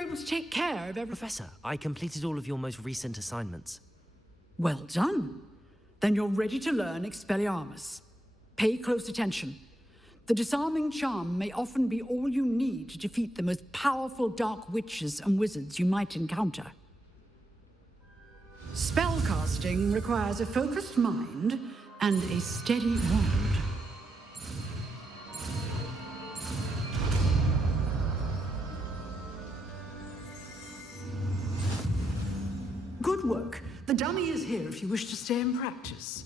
you're able to take care of every... Professor, I completed all of your most recent assignments. Well done. Then you're ready to learn Expelliarmus. Pay close attention. The disarming charm may often be all you need to defeat the most powerful dark witches and wizards you might encounter. Spellcasting requires a focused mind and a steady wand. Good work. The dummy is here if you wish to stay and practice.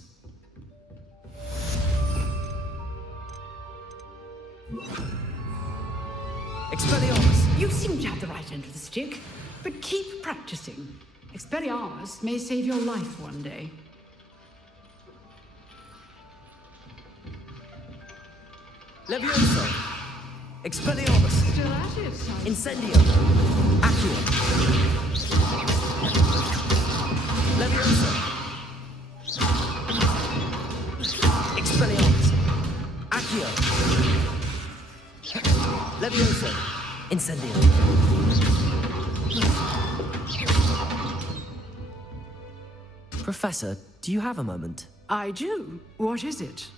Expelliarmus! You seem to have the right end of the stick, but keep practicing. Expelliarmus may save your life one day. Levioso! Expelliarmus! Still at it, Incendio! Accio! Levioso! Expelliarmus! Accio! Levioso! Incendio! Professor, do you have a moment? I do. What is it?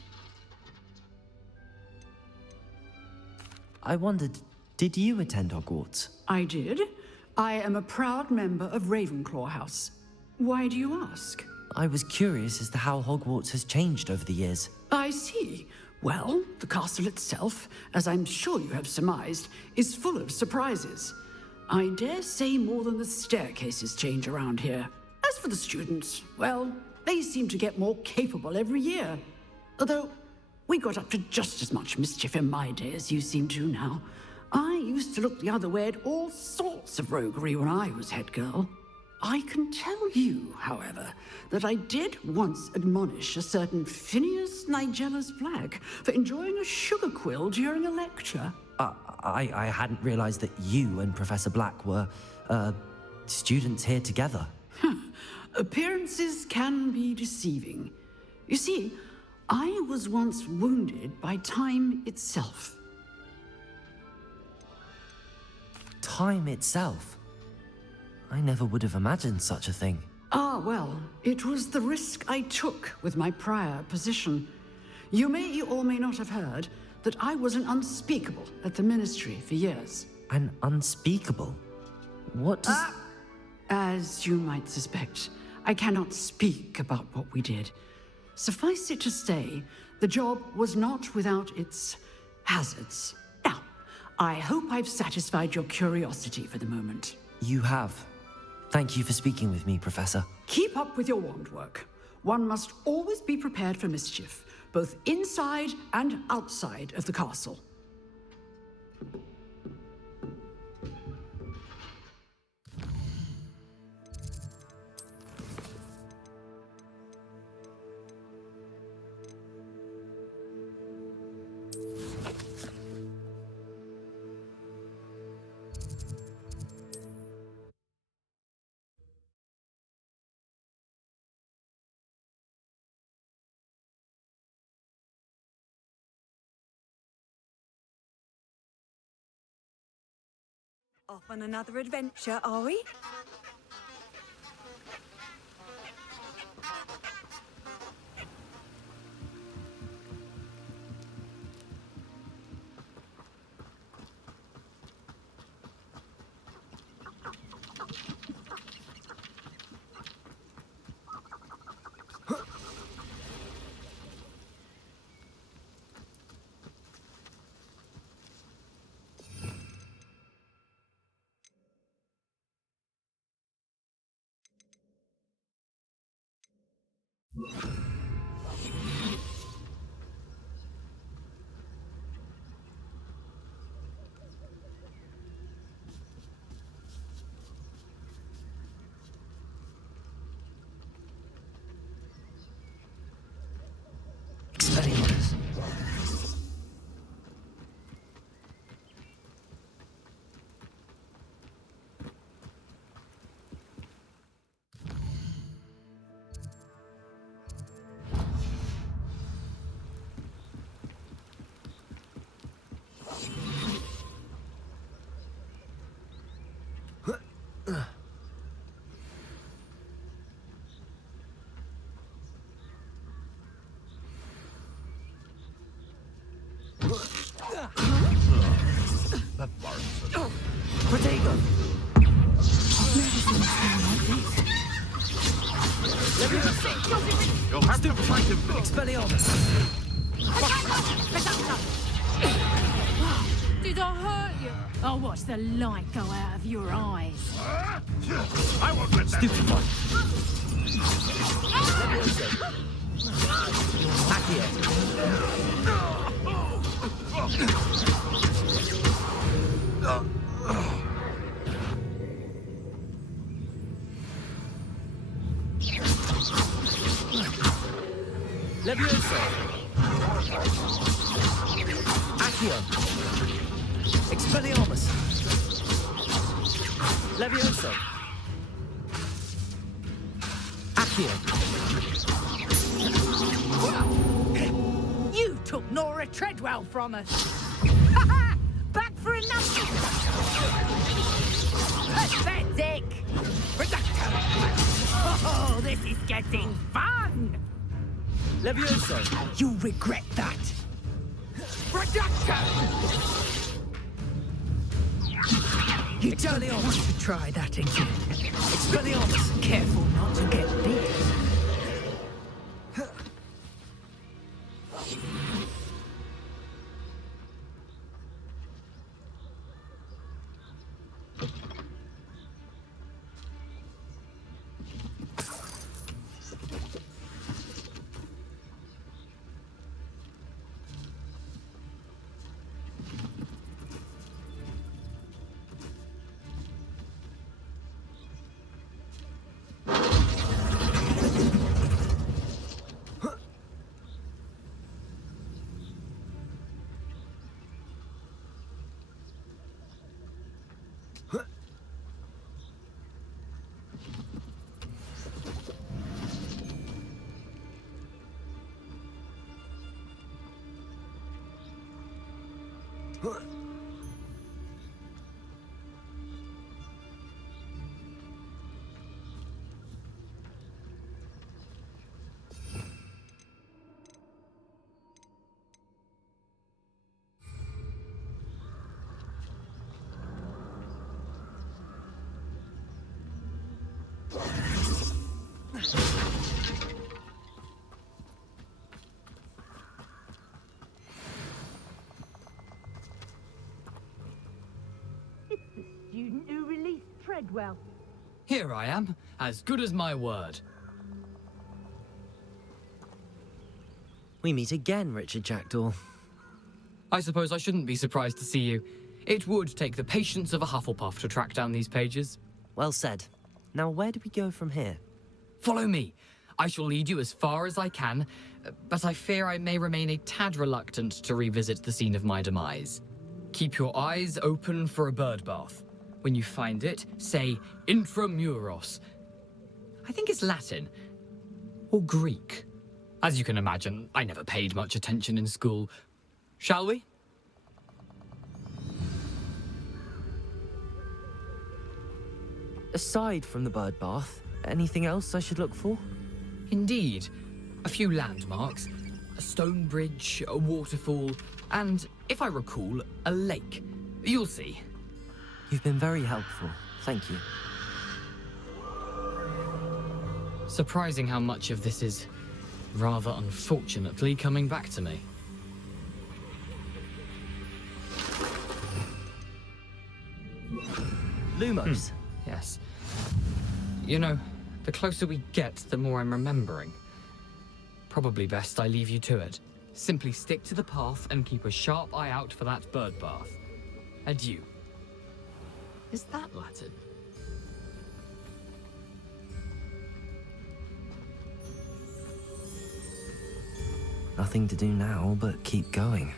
I wondered, did you attend Hogwarts? I did. I am a proud member of Ravenclaw House. Why do you ask? I was curious as to how Hogwarts has changed over the years. I see. Well, the castle itself, as I'm sure you have surmised, is full of surprises. I dare say more than the staircases change around here. As for the students, well, they seem to get more capable every year. Although, we got up to just as much mischief in my day as you seem to now. I used to look the other way at all sorts of roguery when I was head girl. I can tell you, however, that I did once admonish a certain Phineas Nigella's Black for enjoying a sugar quill during a lecture. I hadn't realized that you and Professor Black were, students here together. Appearances can be deceiving. You see, I was once wounded by time itself. Time itself? I never would have imagined such a thing. Ah, well, it was the risk I took with my prior position. You may or may not have heard that I was an unspeakable at the Ministry for years. An unspeakable? What does... As you might suspect, I cannot speak about what we did. Suffice it to say, the job was not without its hazards. Now, I hope I've satisfied your curiosity for the moment. You have. Thank you for speaking with me, Professor. Keep up with your wand work. One must always be prepared for mischief, both inside and outside of the castle. Off on another adventure, are we? Expelliarmus. Protego! You'll have to fight him. Expelliarmus! Did I hurt you? I'll watch the light go out of your eyes. I won't let that. Stupefy! Accio! Levioso! Accio! Expelliarmus! Levioso! Accio! You took Nora Treadwell from us. Back for another. Pathetic. Oh, this is getting fun. Levioso! You'll regret that. Reductor. You don't want to try that again. Expelliarmus! Careful not to get bit. Student who released Treadwell. Here I am, as good as my word. We meet again, Richard Jackdaw. I suppose I shouldn't be surprised to see you. It would take the patience of a Hufflepuff to track down these pages. Well said. Now, where do we go from here? Follow me. I shall lead you as far as I can, but I fear I may remain a tad reluctant to revisit the scene of my demise. Keep your eyes open for a bird bath. When you find it, say intramuros. I think it's Latin. Or Greek. As you can imagine, I never paid much attention in school. Shall we? Aside from the bird bath, anything else I should look for? Indeed. A few landmarks. A stone bridge, a waterfall, and, if I recall, a lake. You'll see. You've been very helpful. Thank you. Surprising how much of this is, rather unfortunately, coming back to me. Lumos. Yes. You know, the closer we get, the more I'm remembering. Probably best I leave you to it. Simply stick to the path and keep a sharp eye out for that bird bath. Adieu. Is that Latin? Nothing to do now but keep going.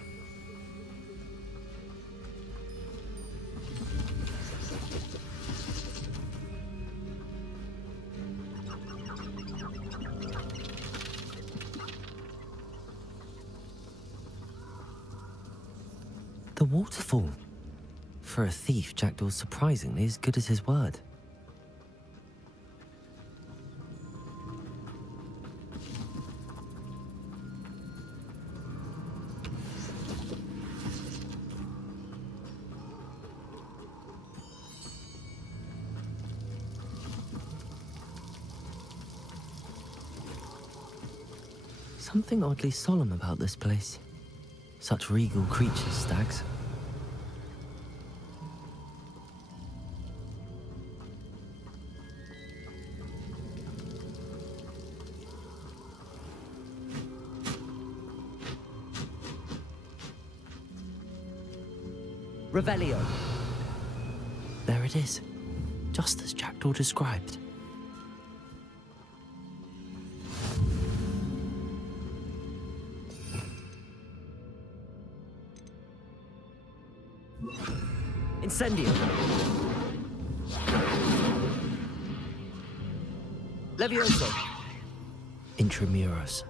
The waterfall. For a thief, Jackdaw's surprisingly as good as his word. Something oddly solemn about this place. Such regal creatures, stags. Revelio. There it is, just as Jackdaw described. Incendio. Levioso. Intramuros.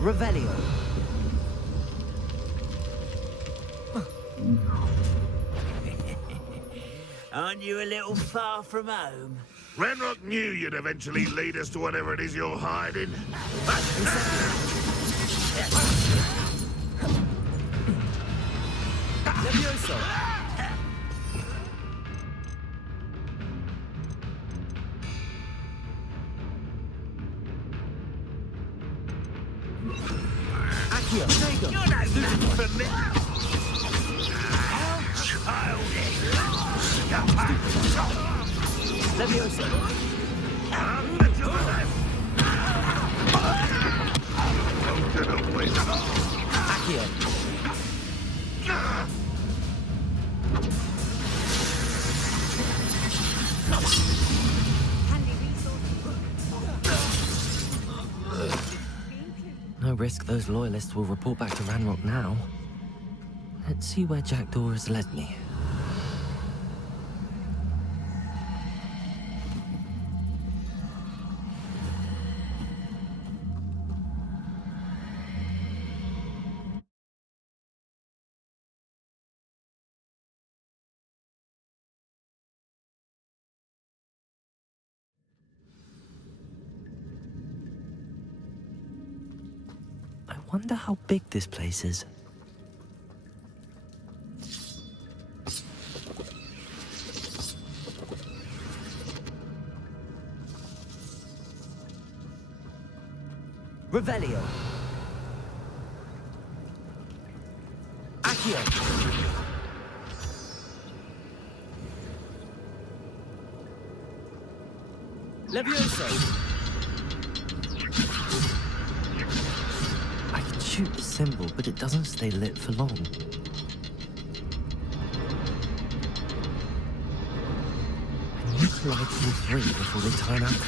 Revelio. Aren't you a little far from home? Renrock knew you'd eventually lead us to whatever it is you're hiding. Levioso. Accio. You're no good for me. How childish. Levioso. Accio. Handy resource. No risk those loyalists will report back to Ranrock now. Let's see where Jackdaw has led me. I wonder how big this place is. Revelio. Accio. Levioso. I can shoot the symbol, but it doesn't stay lit for long. I need to light all three before they time out.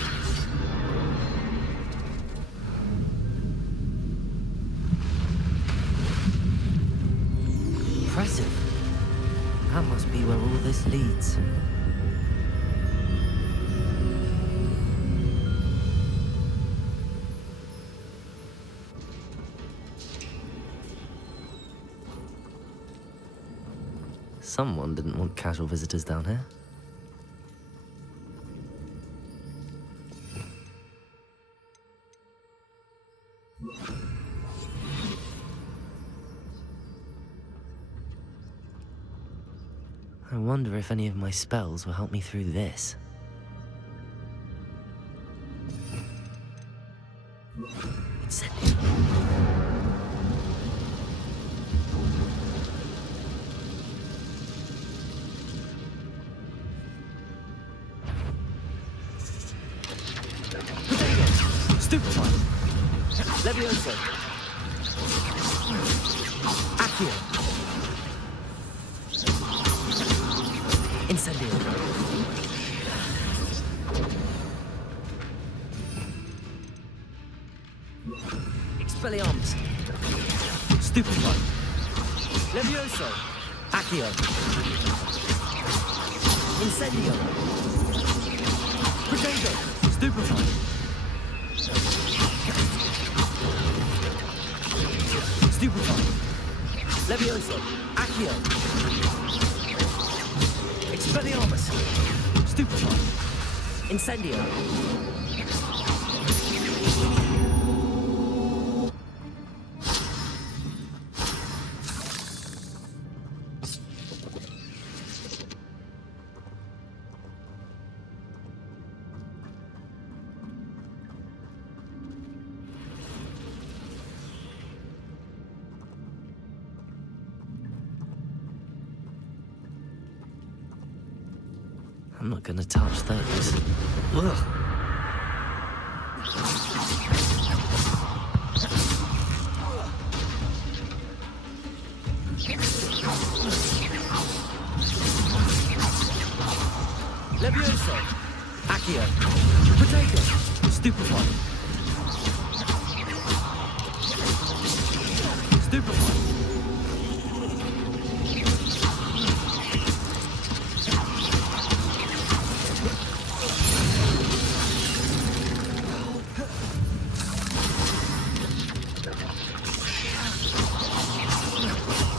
Impressive. That must be where all this leads. Someone didn't want casual visitors down here. I wonder if any of my spells will help me through this. Incendio. Stupefy. Levioso. Accio. Incendio. Expelliarmus. Stupefy. Levioso. Accio. Incendio. Protego. Stupefy. Stupefy. Levioso. Accio. Expelliarmus. Stupefy. Incendio. not gonna touch those. Ugh. Levioso! Accio! Potato! Stupefy! Stupefy!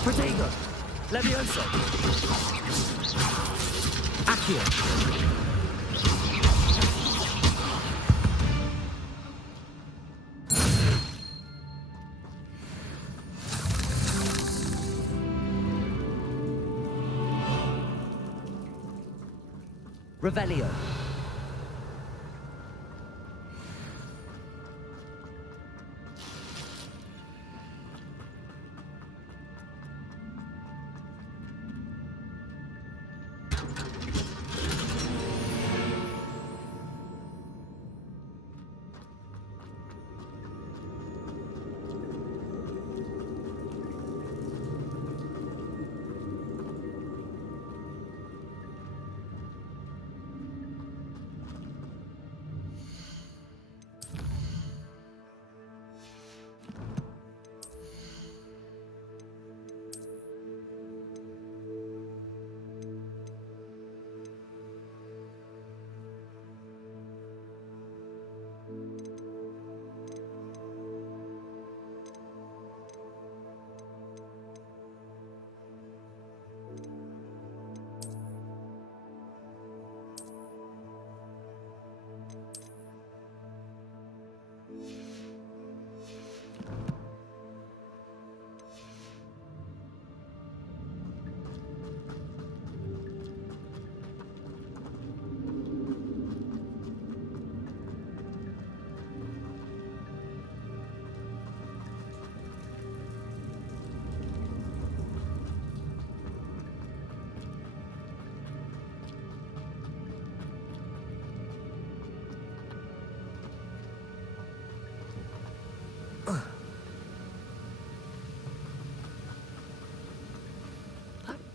Protego! Levioso! Accio! Revelio.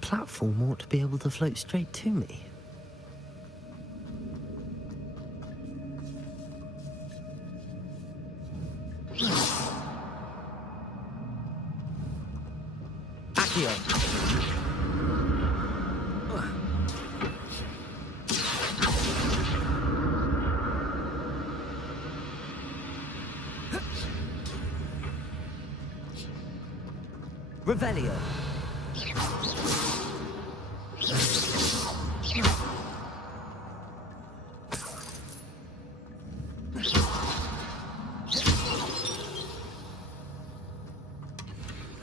Platform ought to be able to float straight to me. Accio! Revelio!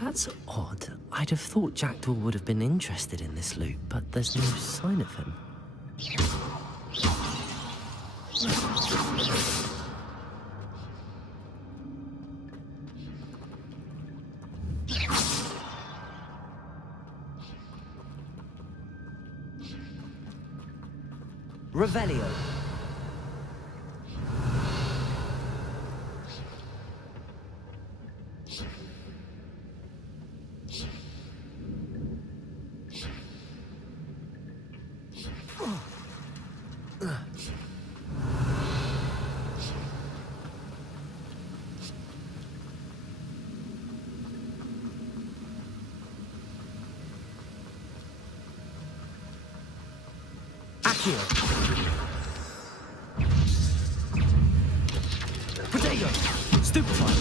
That's odd. I'd have thought Jackdaw would have been interested in this loot, but there's no sign of him. Revelio. Accio. Potato. Stupefy.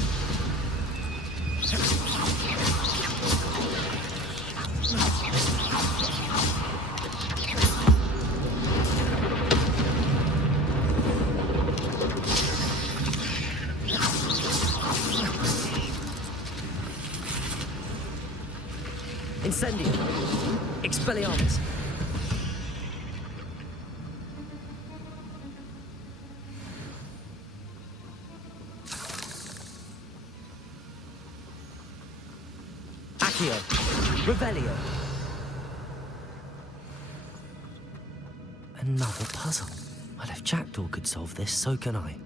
Incendio. Expelliarmus. Revelio. Another puzzle. Well, if Jackdaw could solve this, so can I.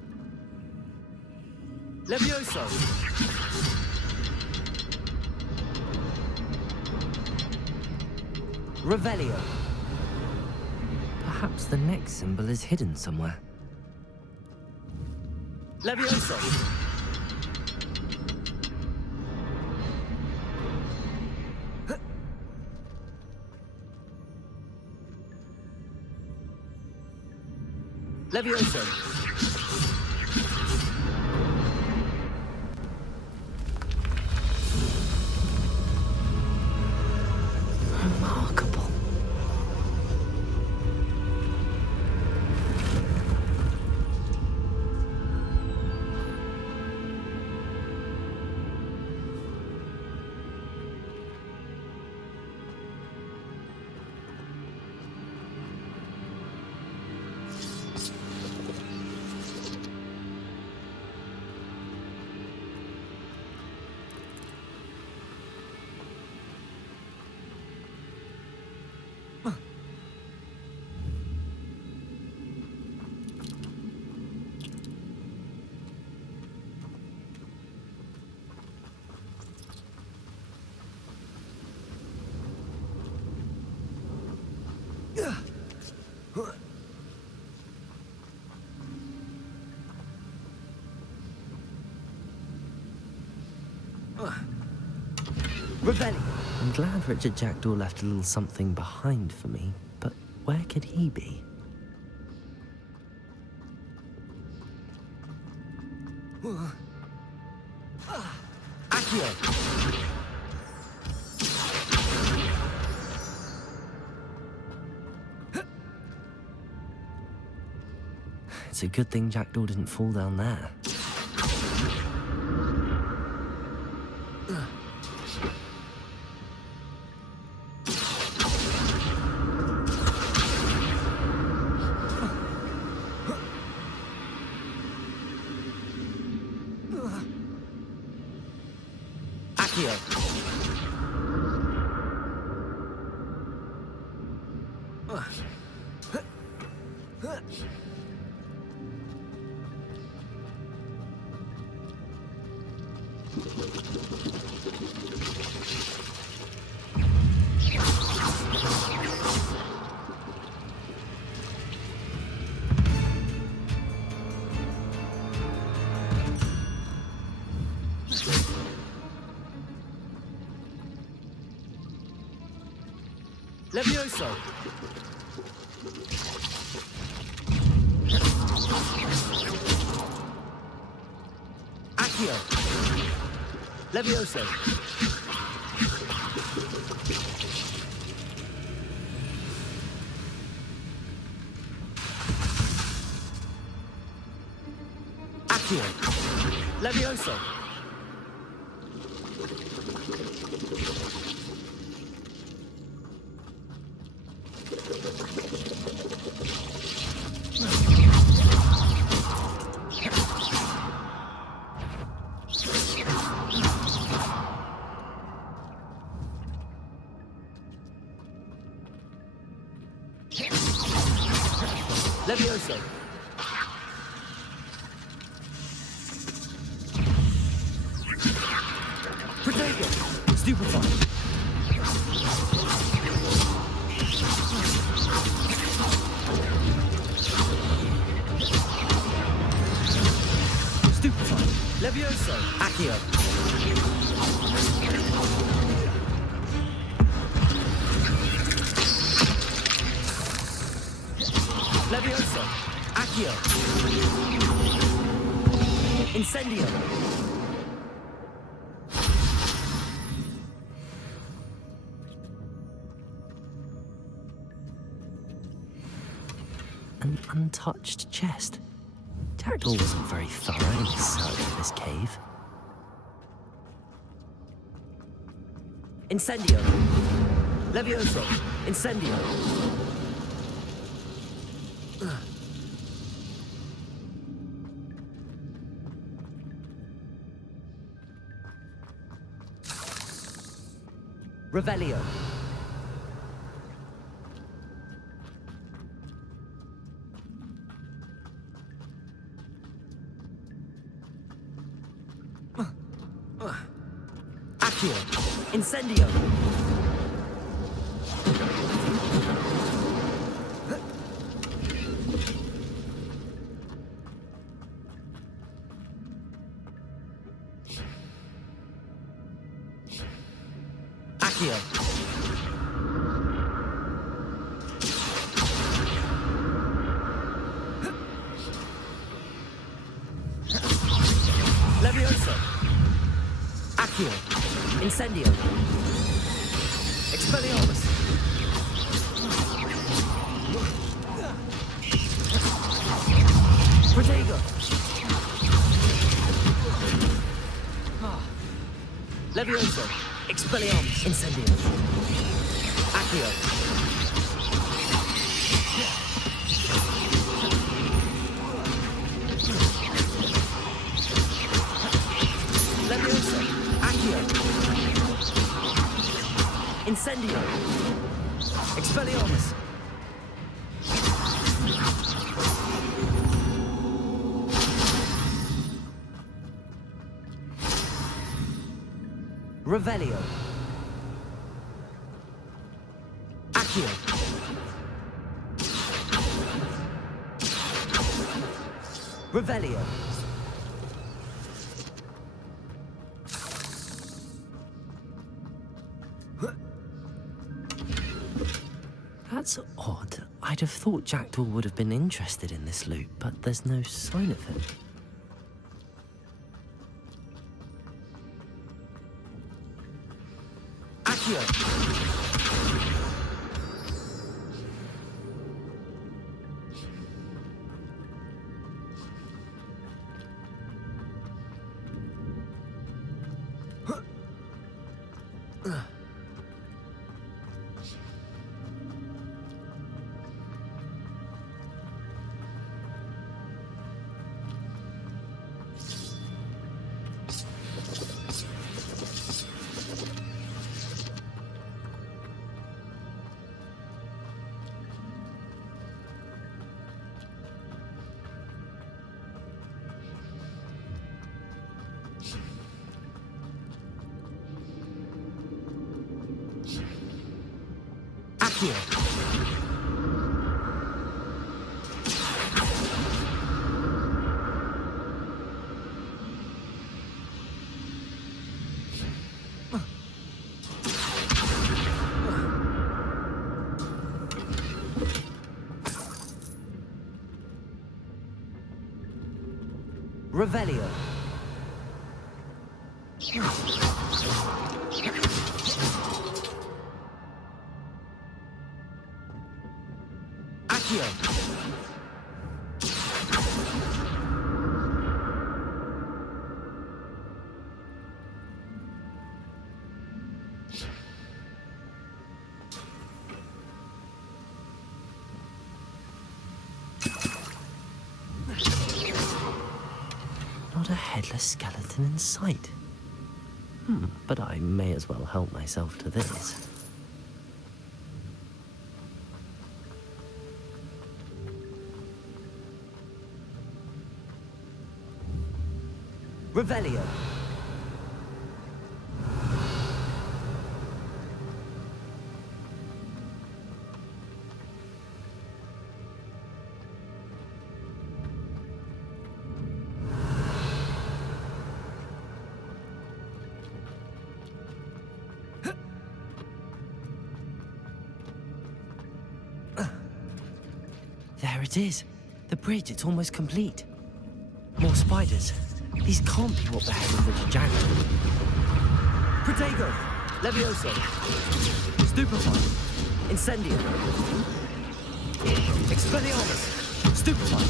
Levioso! Revelio. Perhaps the next symbol is hidden somewhere. Levioso! Levioso! Remarkable. Revelio. I'm glad Richard Jackdaw left a little something behind for me, but where could he be? Accio! It's a good thing Jackdaw didn't fall down there. Levioso! Accio! Levioso! Accio! Levioso! Levioso! Protego! Stupefy! Stupefy! Levioso! Accio! Levioso! Accio! Incendio! An untouched chest. Jackdaw wasn't very thorough in his search for this cave. Incendio! Levioso! Incendio! Revelio. Accio. Incendio. Accio. Levioso. Accio. Incendio. Expelliarmus. Protego. Levioso. Expelliarmus. Incendio. Accio. Levioso. Accio. Incendio. Expelliarmus. Revelio. Accio. Revelio. That's odd. I'd have thought Jackdaw would have been interested in this loot, but there's no sign of him. Accio. Accio. Revelio. Accio. Not a headless skeleton in sight. But I may as well help myself to this. Revelio. There it is. The bridge, it's almost complete. More spiders. These can't be what beheaded Richard Jackdaw. Protego! Levioso! Stupefy! Incendio! Expelliarmus! Stupefy!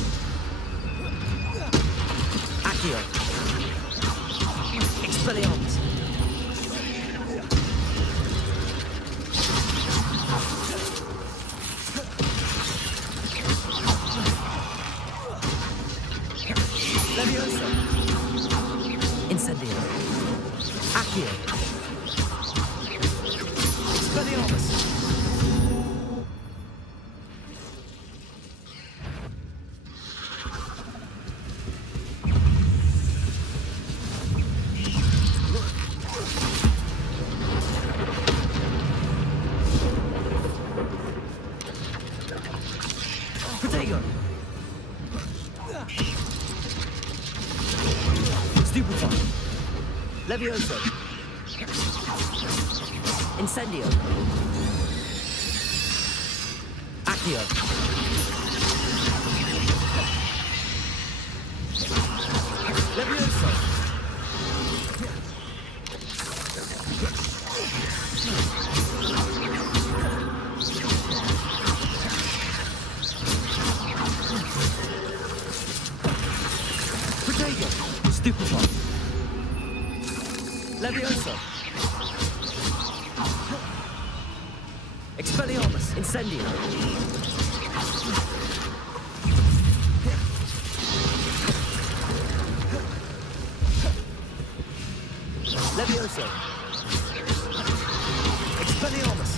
Accio! Expelliarmus! Levioso! Incendio! Accio! Expelliarmus! Levioso. Incendio. Accio. Levioso. Protego. Stupefy. Levioso. Expelliarmus. Incendio. Levioso. Expelliarmus.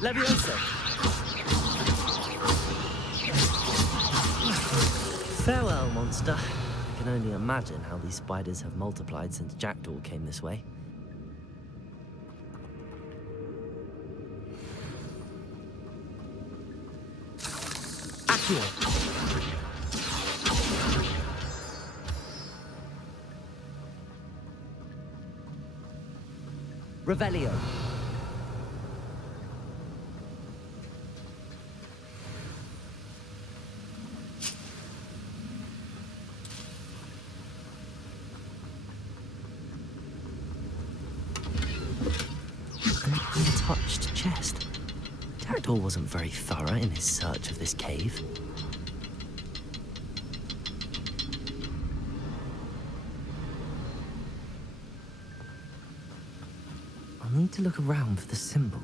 Levioso. Farewell, monster. I can only imagine how these spiders have multiplied since Jackdaw came this way. Accio. Revelio. An untouched chest. Jackdaw wasn't very thorough in his search of this cave. I'll need to look around for the symbol.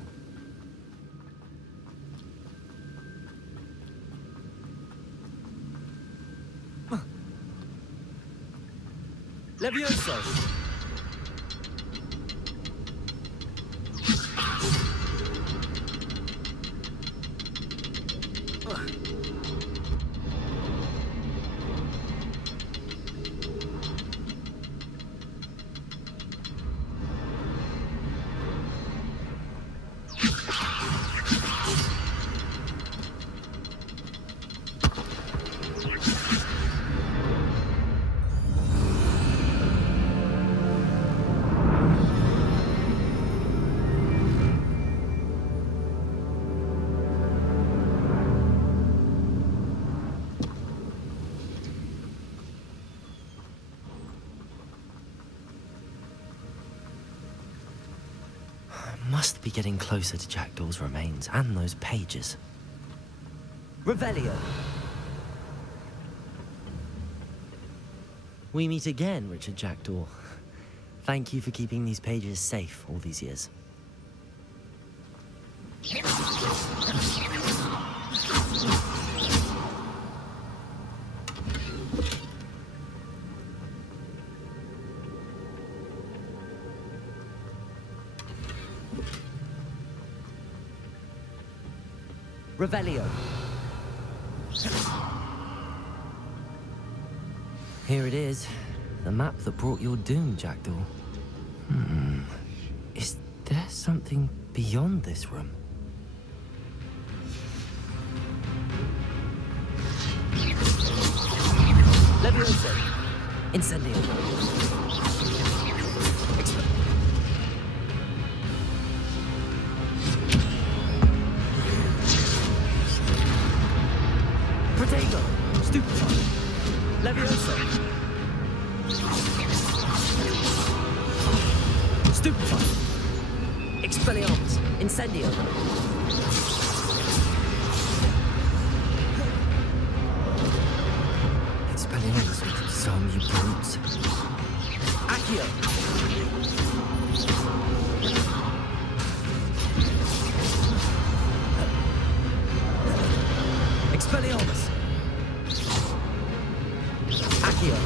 Levioso! Must be getting closer to Jackdaw's remains and those pages. Revelio! We meet again, Richard Jackdaw. Thank you for keeping these pages safe all these years. Revelio. Here it is. The map that brought your doom, Jackdaw. Is there something beyond this room? Levioso. Incendio. Protego. Stupefy. Levioso. Stupefy. Expelliarmus. Incendio. Expelliarmus will disarm you brutes. Accio. Expelliarmus. Accio.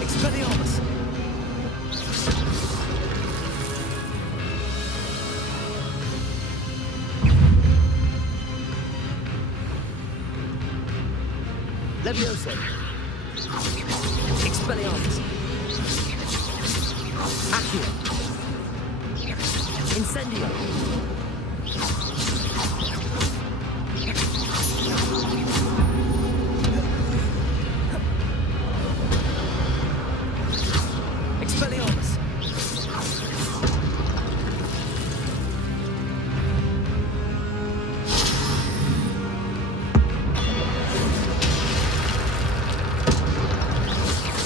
Expelliarmus. Levioso. Expelliarmus. Accio. Incendio! Expelliarmus!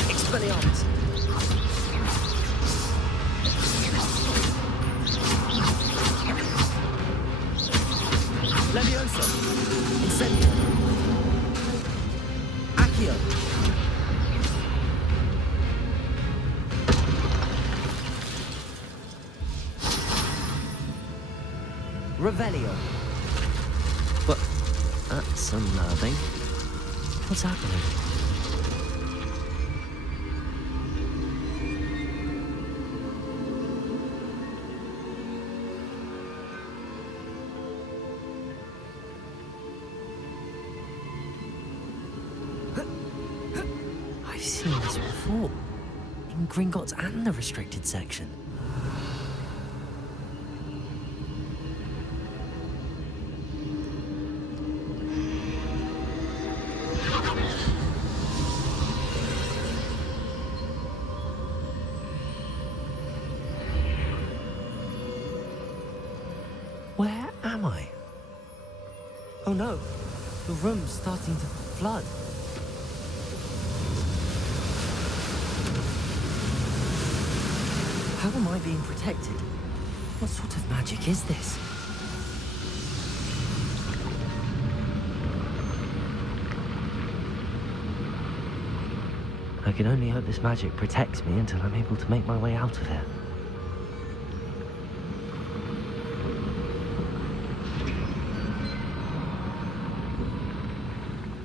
Expelliarmus! Leviosa! Incendio! Accio! Revelio! But that's unnerving. What's happening? I've seen this before. In Gringotts and the restricted section. Where am I? Oh no, the room's starting to flood. How am I being protected? What sort of magic is this? I can only hope this magic protects me until I'm able to make my way out of here.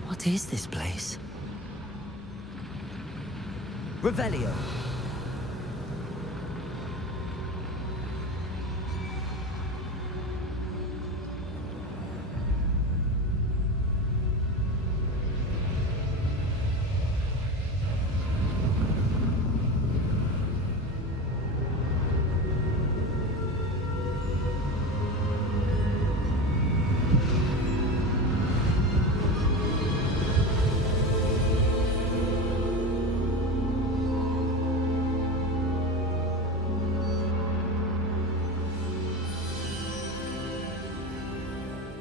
What is this place? Revelio!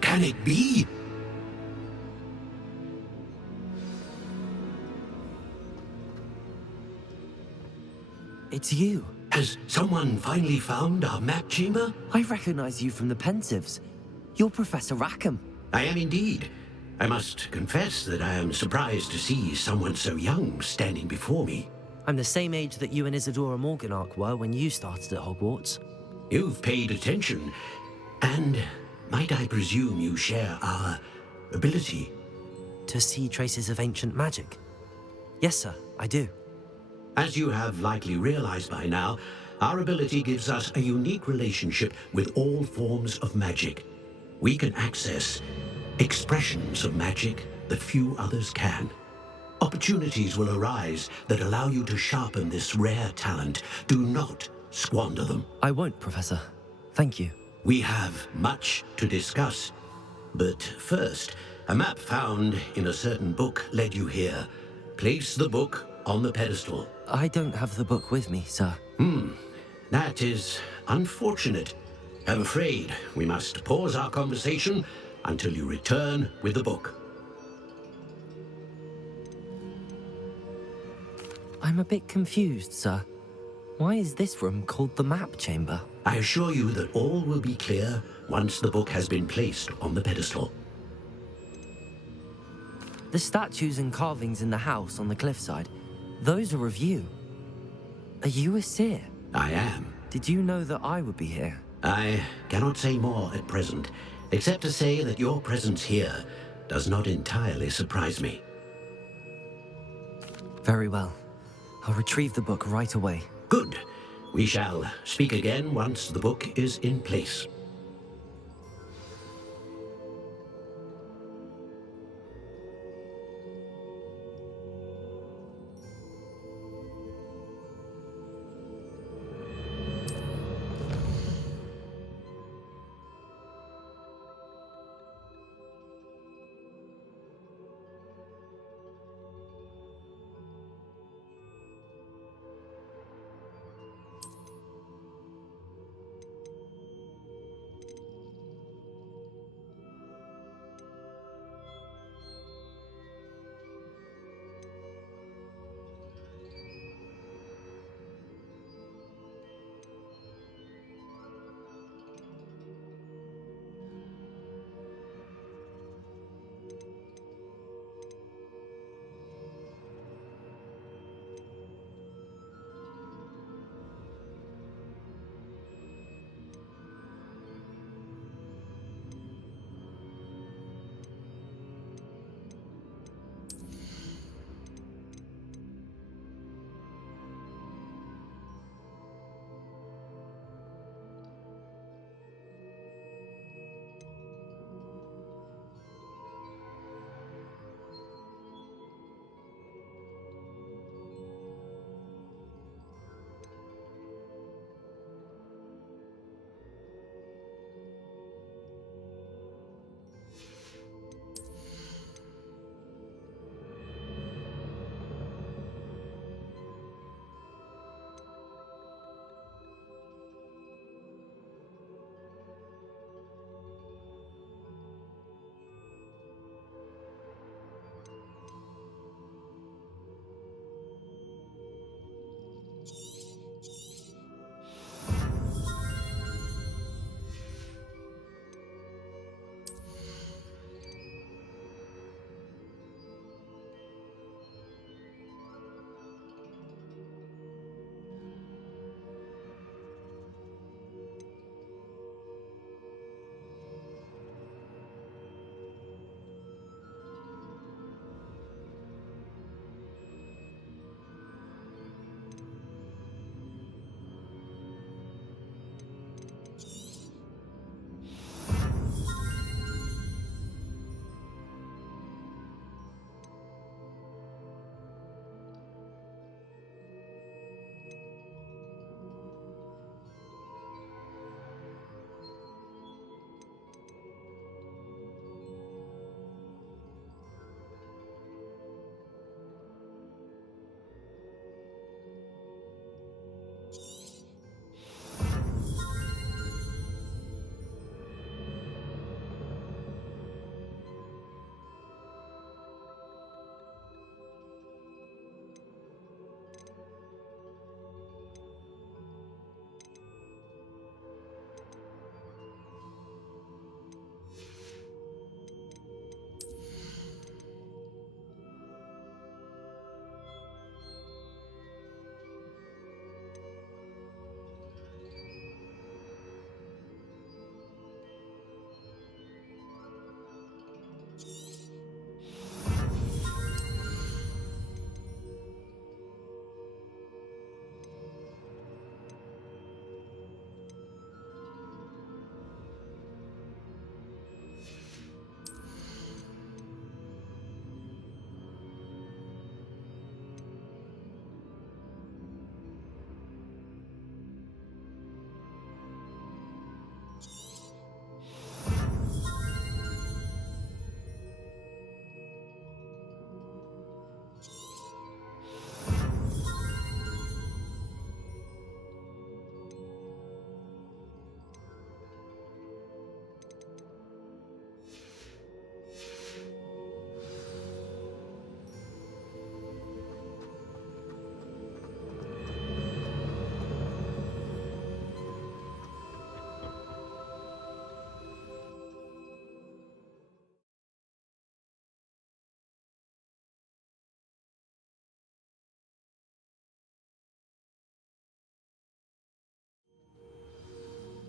Can it be? It's you. Has someone finally found our map chamber? I recognize you from the Pensives. You're Professor Rackham. I am indeed. I must confess that I am surprised to see someone so young standing before me. I'm the same age that you and Isadora Morganach were when you started at Hogwarts. You've paid attention, and might I presume you share our ability? To see traces of ancient magic? Yes, sir, I do. As you have likely realized by now, our ability gives us a unique relationship with all forms of magic. We can access expressions of magic that few others can. Opportunities will arise that allow you to sharpen this rare talent. Do not squander them. I won't, Professor. Thank you. We have much to discuss. But first, a map found in a certain book led you here. Place the book on the pedestal. I don't have the book with me, sir. That is unfortunate. I'm afraid we must pause our conversation until you return with the book. I'm a bit confused, sir. Why is this room called the map chamber? I assure you that all will be clear once the book has been placed on the pedestal. The statues and carvings in the house on the cliffside, those are of you. Are you a seer? I am. Did you know that I would be here? I cannot say more at present, except to say that your presence here does not entirely surprise me. Very well. I'll retrieve the book right away. Good. We shall speak again once the book is in place.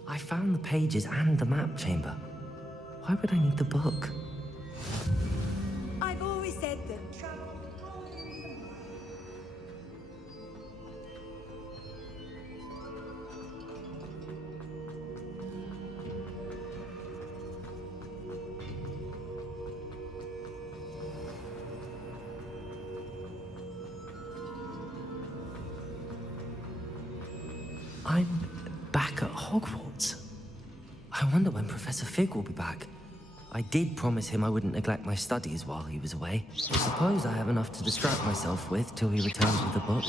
I found the pages and the map chamber. Why would I need the book? I've always said that travel broadens the mind. I'm back at Hogwarts. I wonder when Professor Fig will be back. I did promise him I wouldn't neglect my studies while he was away. I suppose I have enough to distract myself with till he returns with the book.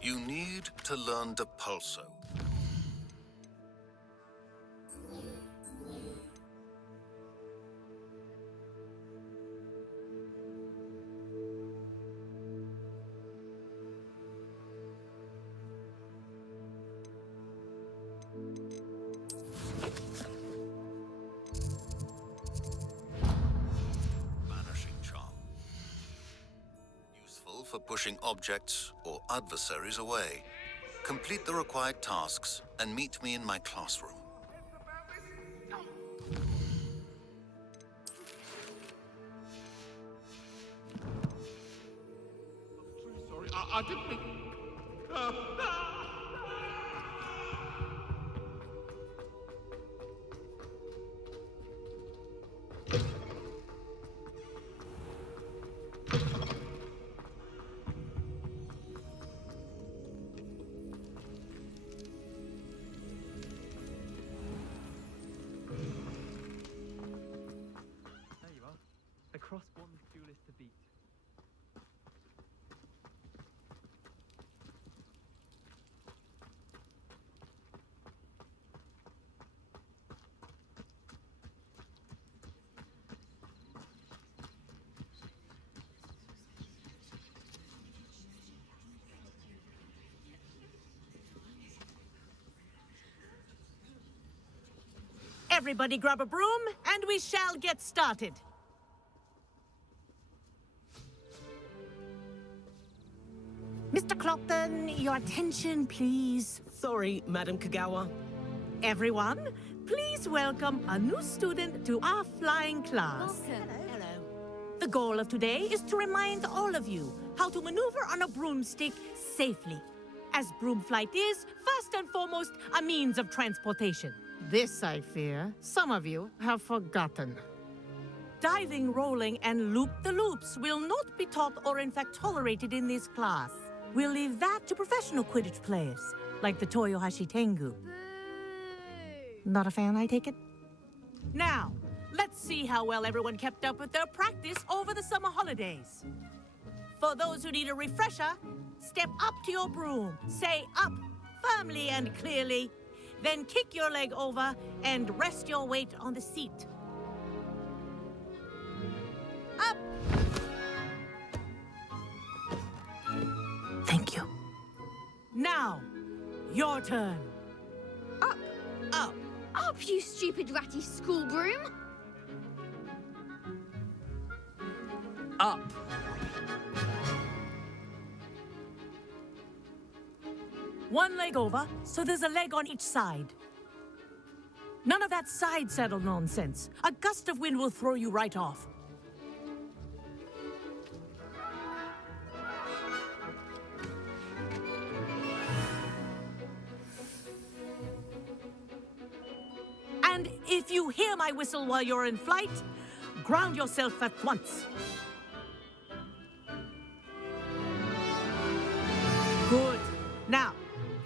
You need to learn Depulso. Vanishing charm. Useful for pushing objects or adversaries away. Complete the required tasks and meet me in my classroom. Sorry, I didn't mean... There you are. The crossbone's duelist to beat. Everybody grab a broom, and we shall get started. Mr. Clopton, your attention, please. Sorry, Madam Kagawa. Everyone, please welcome a new student to our flying class. Hello. The goal of today is to remind all of you how to maneuver on a broomstick safely. As broom flight is, first and foremost, a means of transportation. This, I fear, some of you have forgotten. Diving, rolling, and loop-the-loops will not be taught or in fact tolerated in this class. We'll leave that to professional Quidditch players, like the Toyohashi Tengu. Not a fan, I take it? Now, let's see how well everyone kept up with their practice over the summer holidays. For those who need a refresher, step up to your broom, say up firmly and clearly, then kick your leg over and rest your weight on the seat. Up! Thank you. Now, your turn. Up. Up. Up, you stupid ratty school broom. Up. One leg over, so there's a leg on each side. None of that side saddle nonsense. A gust of wind will throw you right off. And if you hear my whistle while you're in flight, ground yourself at once. Good. Now,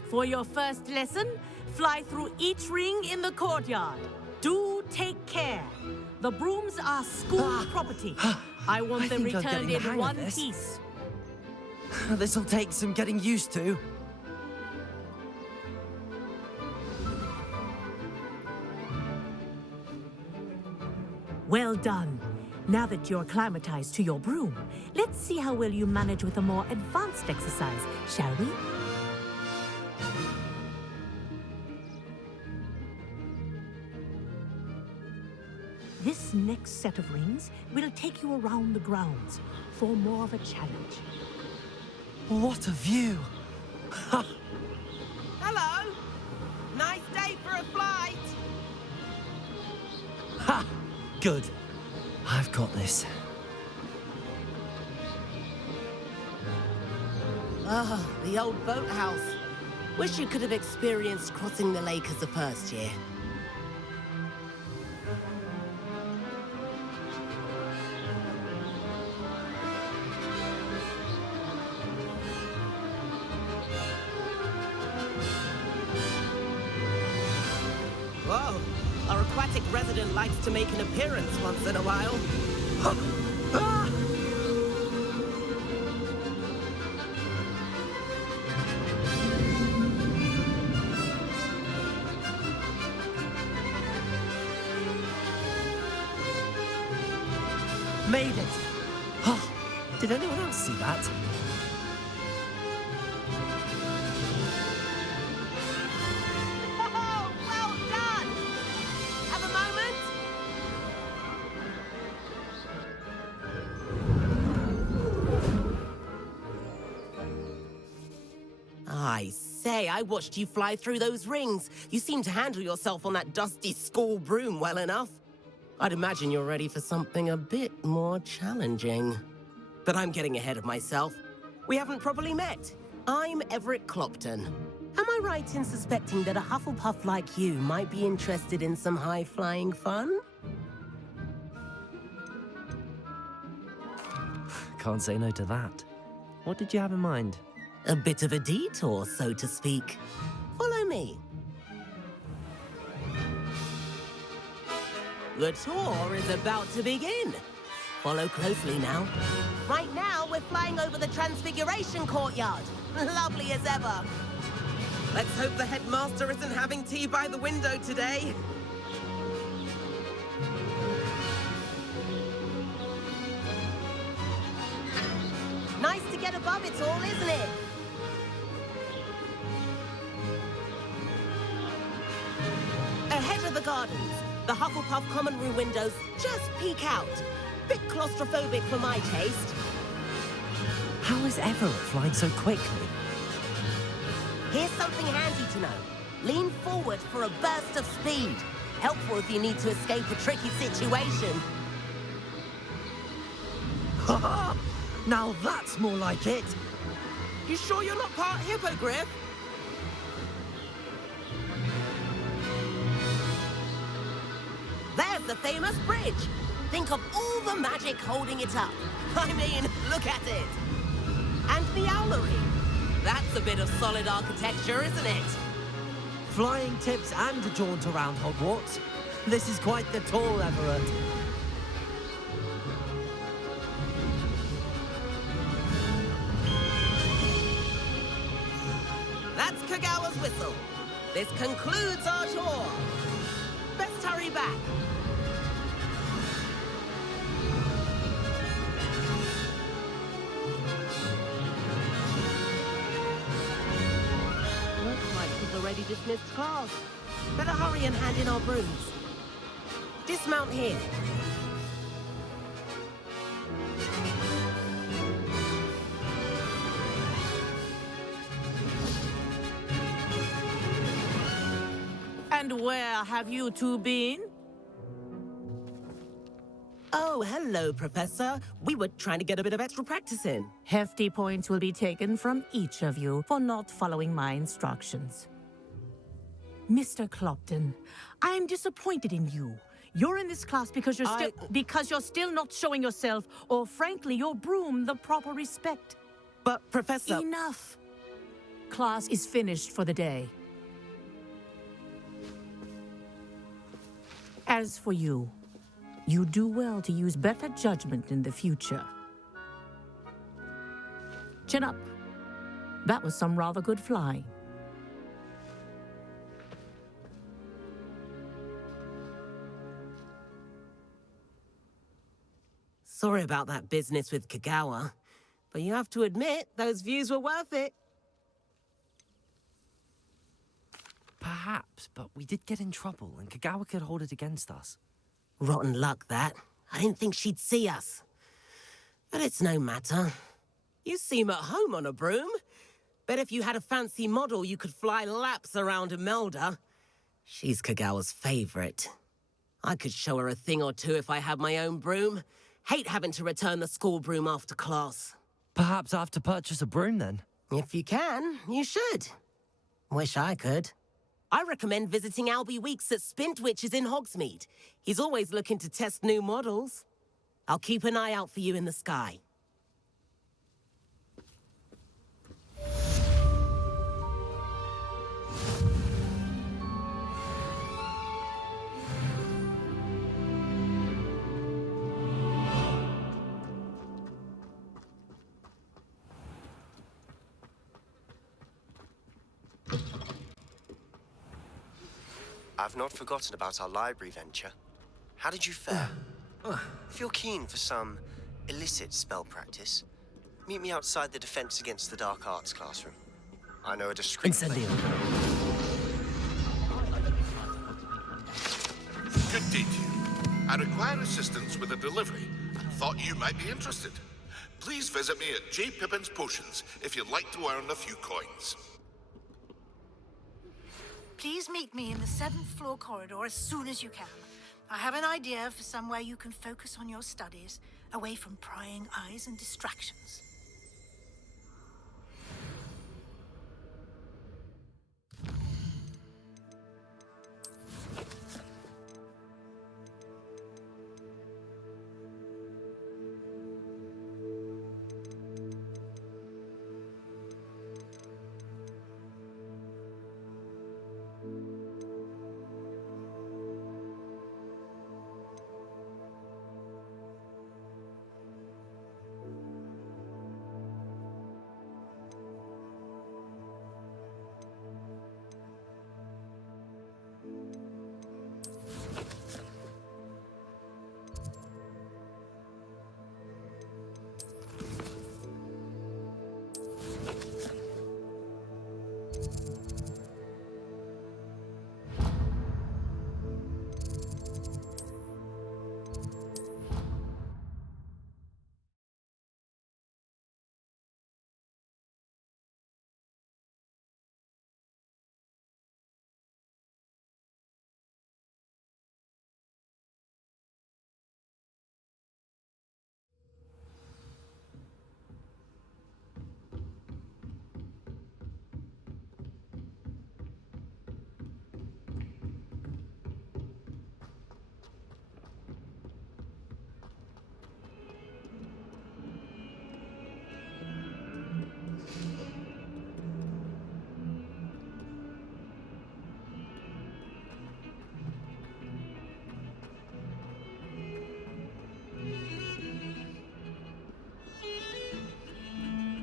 for your first lesson, fly through each ring in the courtyard. Do take care. The brooms are school property. I want them think I'm returned getting the in hang of one this. piece. This'll take some getting used to. Well done. Now that you're acclimatized to your broom, let's see how well you manage with a more advanced exercise, shall we? This next set of rings will take you around the grounds for more of a challenge. What a view! Hello! Nice day for a flight! Ha! Good. I've got this. Ah, the old boathouse. Wish you could have experienced crossing the lake as a first year. Whoa, our aquatic resident likes to make an appearance once in a while. Made it! Oh, did anyone else see that? Oh, well done! Have a moment? I say, I watched you fly through those rings. You seem to handle yourself on that dusty school broom well enough. I'd imagine you're ready for something a bit more challenging. But I'm getting ahead of myself. We haven't properly met. I'm Everett Clopton. Am I right in suspecting that a Hufflepuff like you might be interested in some high-flying fun? Can't say no to that. What did you have in mind? A bit of a detour, so to speak. Follow me. The tour is about to begin. Follow closely now. Right now, we're flying over the Transfiguration courtyard. Lovely as ever. Let's hope the headmaster isn't having tea by the window today. Nice to get above it all, isn't it? Ahead of the gardens, the Hufflepuff common room windows just peek out. Bit claustrophobic for my taste. How is Everett flying so quickly? Here's something handy to know. Lean forward for a burst of speed. Helpful if you need to escape a tricky situation. Ha! Now that's more like it! You sure you're not part hippogriff? There's the famous bridge. Think of all the magic holding it up. I mean, look at it. And the owlery. That's a bit of solid architecture, isn't it? Flying tips and a jaunt around Hogwarts. This is quite the tour, Everett. That's Kagawa's whistle. This concludes our tour. Best hurry back. Looks like we've already dismissed class. Better hurry and hand in our brooms. Dismount here. And where have you two been? Oh, hello, Professor. We were trying to get a bit of extra practice in. Hefty points will be taken from each of you for not following my instructions. Mr. Clopton, I'm disappointed in you. You're in this class because you're still not showing yourself, or frankly, your broom, the proper respect. But, Professor... Enough. Class is finished for the day. As for you, you do well to use better judgment in the future. Chin up. That was some rather good flying. Sorry about that business with Kagawa, but you have to admit, those views were worth it. Perhaps, but we did get in trouble, and Kagawa could hold it against us. Rotten luck, that. I didn't think she'd see us. But it's no matter. You seem at home on a broom. Bet if you had a fancy model, you could fly laps around Imelda. She's Kagawa's favorite. I could show her a thing or two if I had my own broom. Hate having to return the school broom after class. Perhaps I have to purchase a broom, then? If you can, you should. Wish I could. I recommend visiting Albie Weeks at Spintwitches in Hogsmeade. He's always looking to test new models. I'll keep an eye out for you in the sky. I've not forgotten about our library venture. How did you fare? If you're keen for some illicit spell practice, meet me outside the Defense Against the Dark Arts classroom. I know a discreet place. Good day to you. I require assistance with a delivery and thought you might be interested. Please visit me at J. Pippin's Potions if you'd like to earn a few coins. Please meet me in the 7th floor corridor as soon as you can. I have an idea for somewhere you can focus on your studies, away from prying eyes and distractions.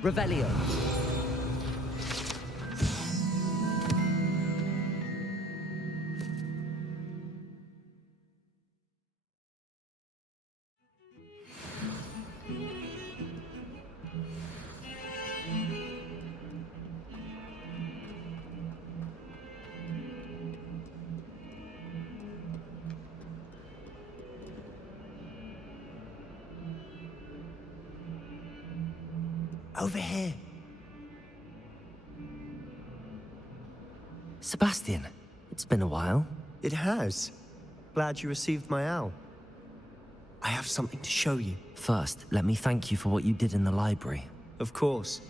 Revelio. Over here. Sebastian, it's been a while. It has. Glad you received my owl. I have something to show you. First, let me thank you for what you did in the library. Of course.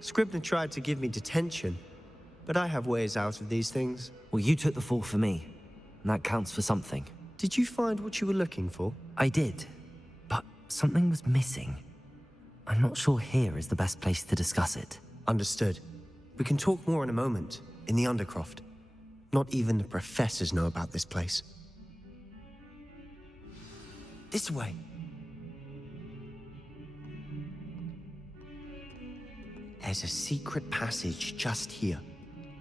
Scribner tried to give me detention, but I have ways out of these things. Well, you took the fall for me, and that counts for something. Did you find what you were looking for? I did, but something was missing. I'm not sure here is the best place to discuss it. Understood. We can talk more in a moment, in the Undercroft. Not even the professors know about this place. This way. There's a secret passage just here.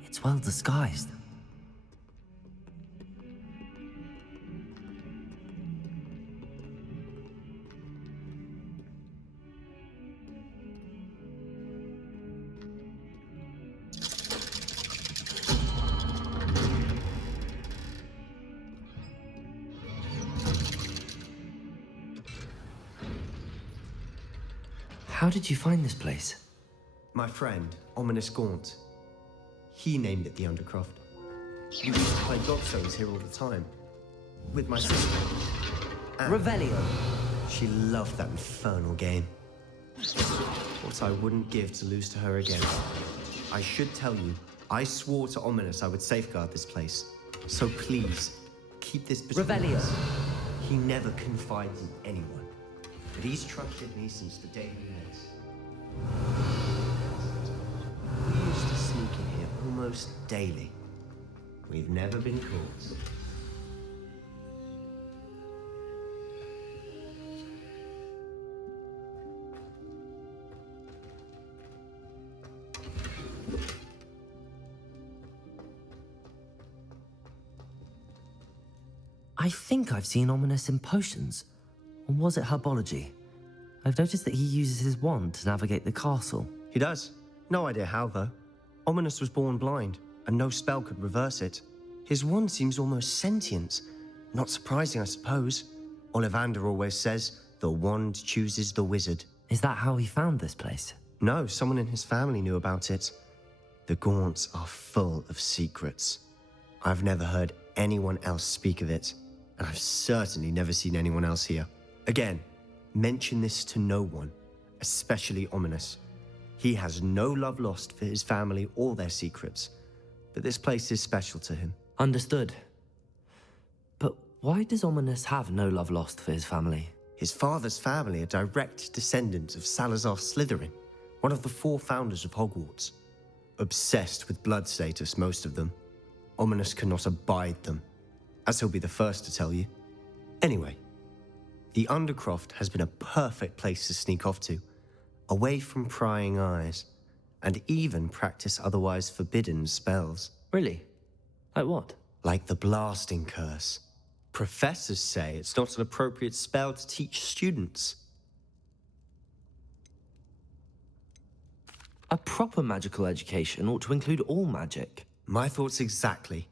It's well disguised. How did you find this place? My friend, Ominous Gaunt. He named it the Undercroft. We used to play gobstones here all the time. With my sister. Anne. Revelio. She loved that infernal game. What I wouldn't give to lose to her again. I should tell you, I swore to Ominous I would safeguard this place. So please, keep this between Revelio. us. He never confides in anyone. But he's trusted me since the day we met. We used to sneak in here almost daily. We've never been caught. I think I've seen Ominous in potions. Or was it herbology? I've noticed that he uses his wand to navigate the castle. He does. No idea how, though. Ominous was born blind, and no spell could reverse it. His wand seems almost sentient. Not surprising, I suppose. Ollivander always says, the wand chooses the wizard. Is that how he found this place? No, someone in his family knew about it. The Gaunts are full of secrets. I've never heard anyone else speak of it, and I've certainly never seen anyone else here. Again, mention this to no one, especially Ominous. He has no love lost for his family or their secrets, but this place is special to him. Understood. But why does Ominous have no love lost for his family? His father's family are direct descendants of Salazar Slytherin, one of the 4 founders of Hogwarts. Obsessed with blood status, most of them. Ominous cannot abide them, as he'll be the first to tell you. Anyway, the Undercroft has been a perfect place to sneak off to, away from prying eyes, and even practice otherwise forbidden spells. Really? Like what? Like the blasting curse. Professors say it's not an appropriate spell to teach students. A proper magical education ought to include all magic. My thoughts exactly.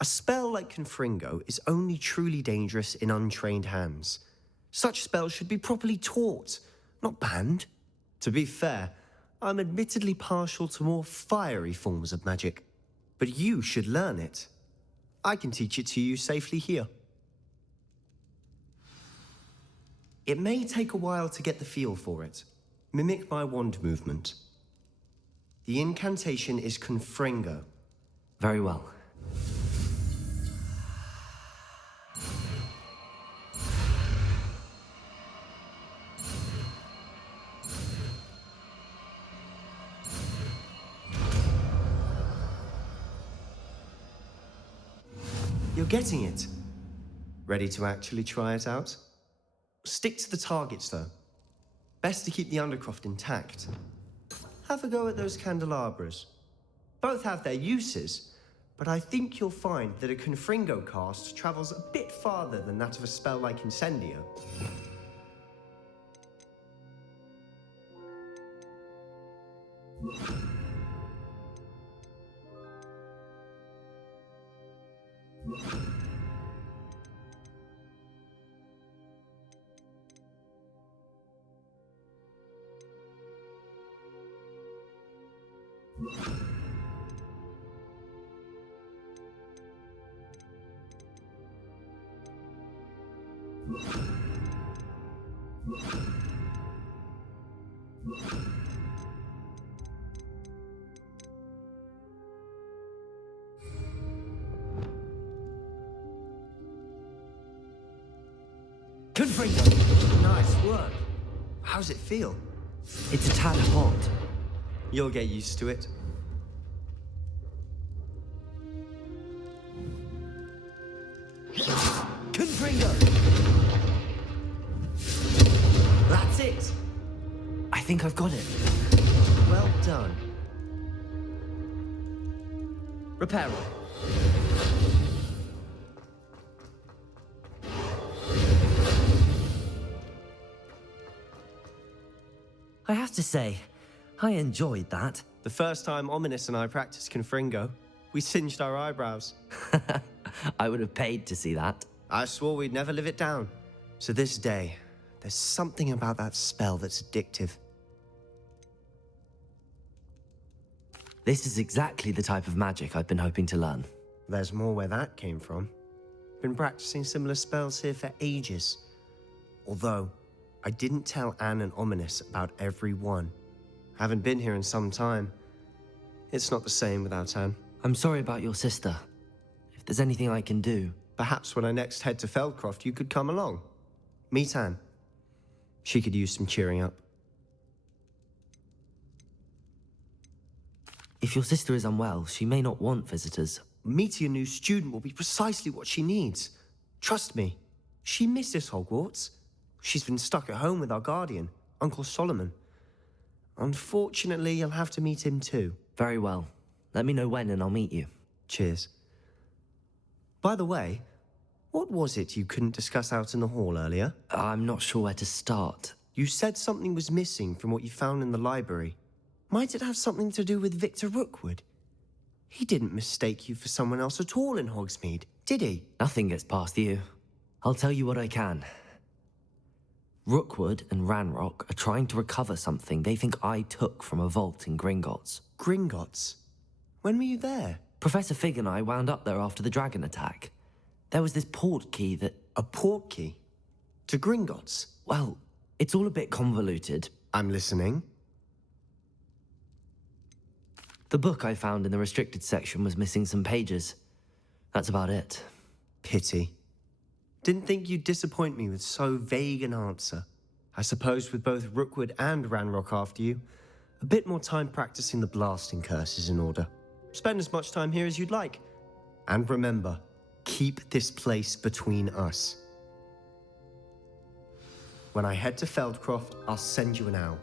A spell like Confringo is only truly dangerous in untrained hands. Such spells should be properly taught, not banned. To be fair, I'm admittedly partial to more fiery forms of magic. But you should learn it. I can teach it to you safely here. It may take a while to get the feel for it. Mimic my wand movement. The incantation is Confringo. Very well. You're getting it. Ready to actually try it out? Stick to the targets, though. Best to keep the Undercroft intact. Have a go at those candelabras. Both have their uses, but I think you'll find that a Confringo cast travels a bit farther than that of a spell like Incendio. Confringo! Nice work. How's it feel? It's a tad hot. You'll get used to it. Confringo! That's it! I think I've got it. Well done. Reparo. I have to say, I enjoyed that. The first time Ominous and I practiced Confringo, we singed our eyebrows. I would have paid to see that. I swore we'd never live it down. So this day, there's something about that spell that's addictive. This is exactly the type of magic I've been hoping to learn. There's more where that came from. Been practicing similar spells here for ages. Although, I didn't tell Anne and Ominous about every one. Haven't been here in some time. It's not the same without Anne. I'm sorry about your sister. If there's anything I can do... Perhaps when I next head to Feldcroft, you could come along. Meet Anne. She could use some cheering up. If your sister is unwell, she may not want visitors. Meeting a new student will be precisely what she needs. Trust me, she misses Hogwarts. She's been stuck at home with our guardian, Uncle Solomon. Unfortunately, you'll have to meet him too. Very well. Let me know when and I'll meet you. Cheers. By the way, what was it you couldn't discuss out in the hall earlier? I'm not sure where to start. You said something was missing from what you found in the library. Might it have something to do with Victor Rookwood? He didn't mistake you for someone else at all in Hogsmeade, did he? Nothing gets past you. I'll tell you what I can. Rookwood and Ranrock are trying to recover something they think I took from a vault in Gringotts. Gringotts? When were you there? Professor Fig and I wound up there after the dragon attack. There was this port key that... A port key? To Gringotts? Well, it's all a bit convoluted. I'm listening. The book I found in the restricted section was missing some pages. That's about it. Pity. Didn't think you'd disappoint me with so vague an answer. I suppose with both Rookwood and Ranrock after you, a bit more time practicing the blasting curse is in order. Spend as much time here as you'd like. And remember, keep this place between us. When I head to Feldcroft, I'll send you an owl.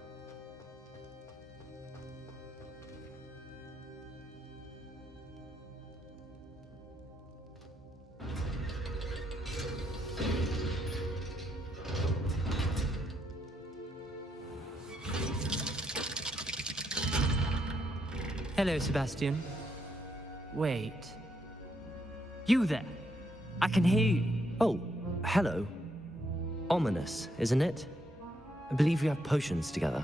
Hello, Sebastian. Wait. You there? I can hear you. Oh, hello. Ominous, isn't it? I believe we have potions together.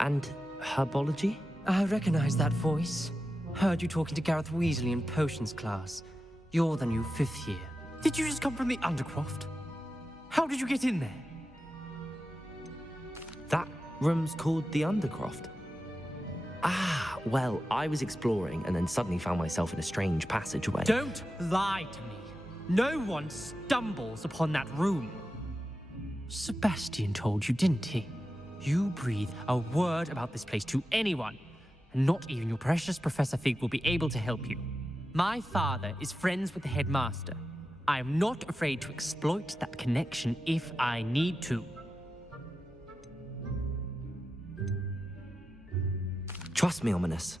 And herbology? I recognize that voice. Heard you talking to Gareth Weasley in potions class. You're the new 5th year. Did you just come from the Undercroft? How did you get in there? That room's called the Undercroft. Ah, well, I was exploring and then suddenly found myself in a strange passageway. Don't lie to me. No one stumbles upon that room. Sebastian told you, didn't he? You breathe a word about this place to anyone, and not even your precious Professor Fig will be able to help you. My father is friends with the headmaster. I am not afraid to exploit that connection if I need to. Trust me, Ominous.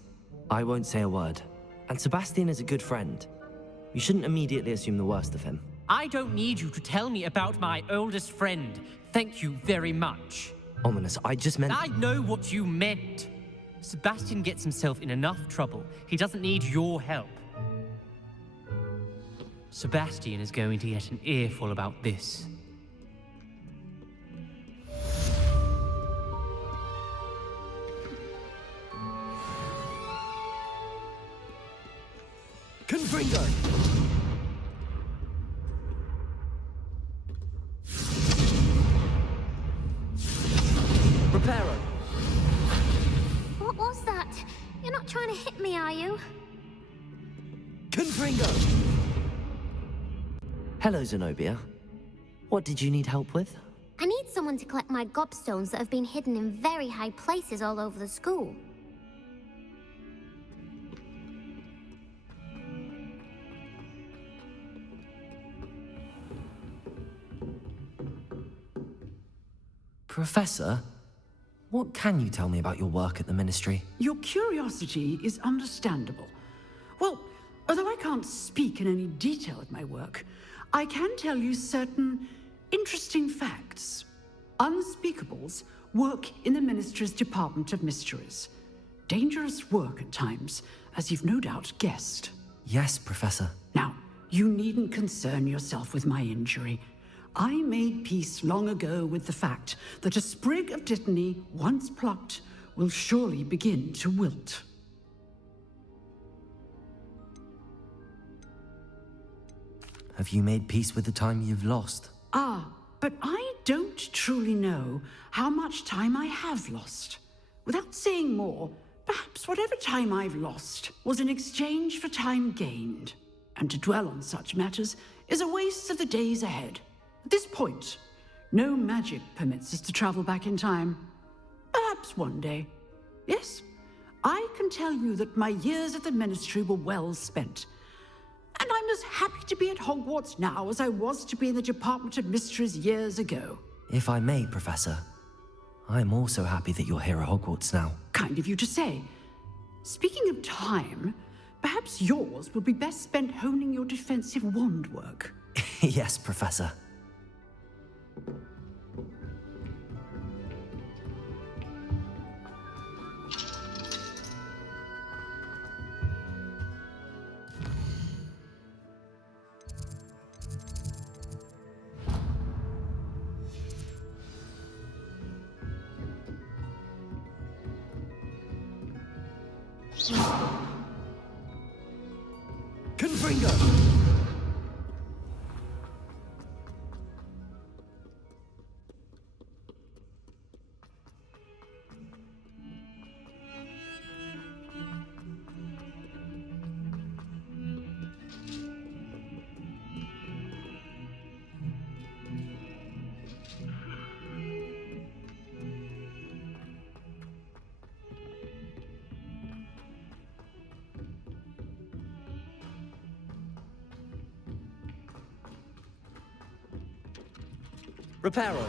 I won't say a word. And Sebastian is a good friend. You shouldn't immediately assume the worst of him. I don't need you to tell me about my oldest friend. Thank you very much. Ominous, I just meant... I know what you meant. Sebastian gets himself in enough trouble. He doesn't need your help. Sebastian is going to get an earful about this. Confringo! Reparo! What was that? You're not trying to hit me, are you? Confringo! Hello, Zenobia. What did you need help with? I need someone to collect my gobstones that have been hidden in very high places all over the school. Professor, What can you tell me about your work at the Ministry? Your curiosity is understandable. Well, although I can't speak in any detail of my work, I can tell you certain interesting facts. Unspeakables work in the Ministry's Department of Mysteries. Dangerous work at times, as you've no doubt guessed. Yes, Professor. Now, you needn't concern yourself with my injury. I made peace long ago with the fact that a sprig of dittany, once plucked, will surely begin to wilt. Have you made peace with the time you've lost? Ah, but I don't truly know how much time I have lost. Without saying more, perhaps whatever time I've lost was in exchange for time gained. And to dwell on such matters is a waste of the days ahead. At this point, no magic permits us to travel back in time. Perhaps one day. Yes, I can tell you that my years at the Ministry were well spent. And I'm as happy to be at Hogwarts now as I was to be in the Department of Mysteries years ago. If I may, Professor, I'm also happy that you're here at Hogwarts now. Kind of you to say. Speaking of time, perhaps yours would be best spent honing your defensive wand work. Yes, Professor. Confringo! Reparo.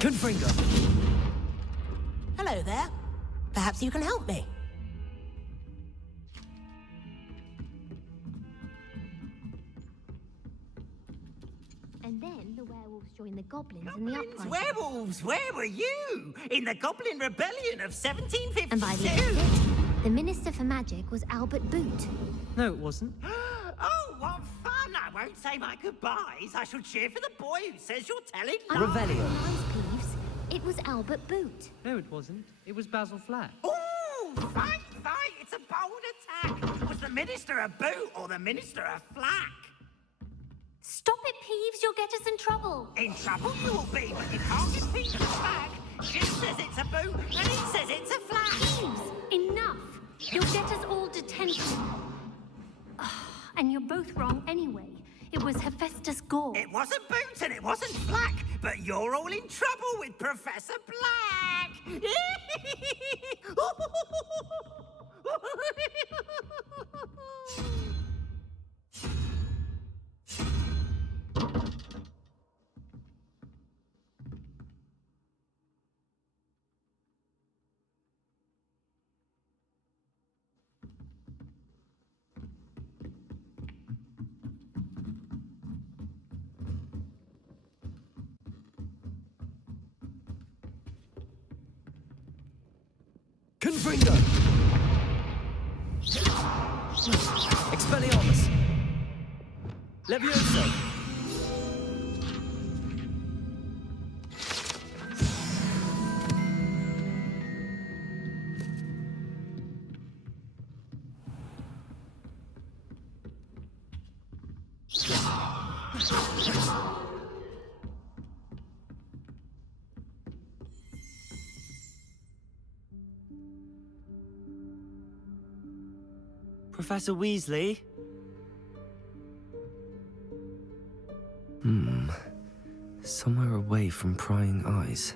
Confringo. Hello there. Perhaps you can help me. And then the werewolves joined the goblins in the uprising. Werewolves, where were you? In the Goblin Rebellion of 1752? And by the end of it, the Minister for Magic was Albert Boot. No, it wasn't. Oh, what fun! I won't say my goodbyes. I shall cheer for the boy who says you're telling Revelio. Lies, Peeves. It was Albert Boot. No, it wasn't. It was Basil Flack. Oh, fight! It's a bold attack. Was the Minister a boot or the Minister a flack? Stop it, Peeves. You'll get us in trouble. In trouble you will be, but you can't defeat the flag. She says it's a boot, and he says it's a flack. Peeves, enough. You'll get us all detention. And you're both wrong anyway. It was Hephaestus Gore. It wasn't Boots and it wasn't Flack, but you're all in trouble with Professor Black. Confringo! Expelliarmus! Levioso! Professor Weasley? Somewhere away from prying eyes.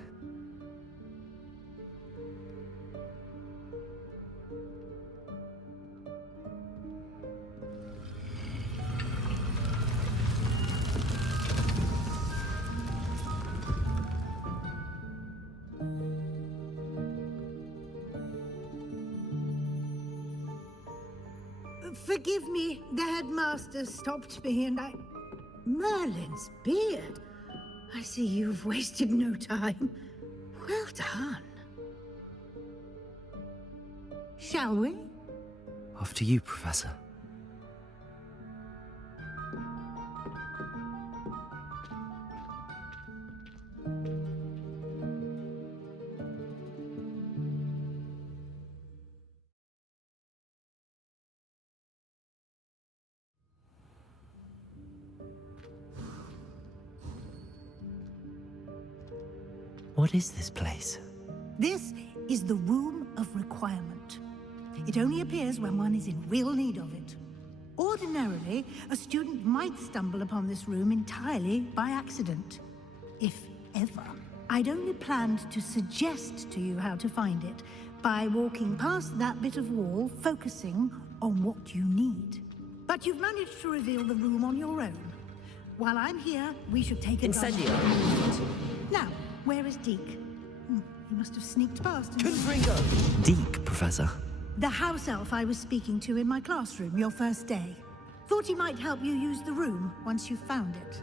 Forgive me, the headmaster stopped me and I... Merlin's beard. I see you've wasted no time. Well done. Shall we? After you, Professor. What is this place? This is the Room of Requirement. It only appears when one is in real need of it. Ordinarily, a student might stumble upon this room entirely by accident. If ever. I'd only planned to suggest to you how to find it by walking past that bit of wall, focusing on what you need. But you've managed to reveal the room on your own. While I'm here, we should take advantage of it. Now, where is Deke? He must have sneaked past. Deke, Professor. The house elf I was speaking to in my classroom your first day. Thought he might help you use the room once you found it.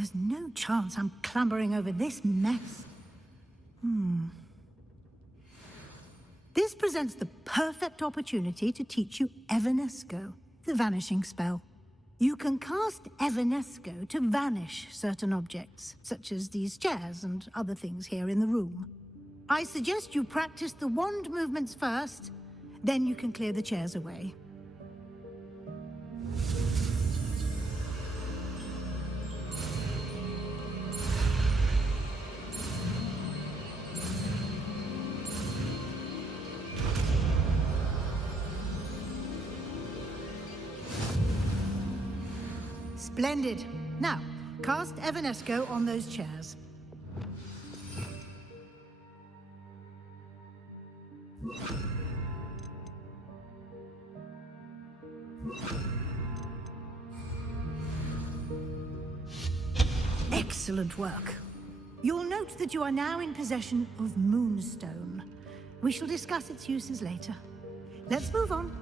There's no chance I'm clambering over this mess. This presents the perfect opportunity to teach you Evanesco, the vanishing spell. You can cast Evanesco to vanish certain objects, such as these chairs and other things here in the room. I suggest you practice the wand movements first, then you can clear the chairs away. Splendid. Now, cast Evanesco on those chairs. Excellent work. You'll note that you are now in possession of Moonstone. We shall discuss its uses later. Let's move on.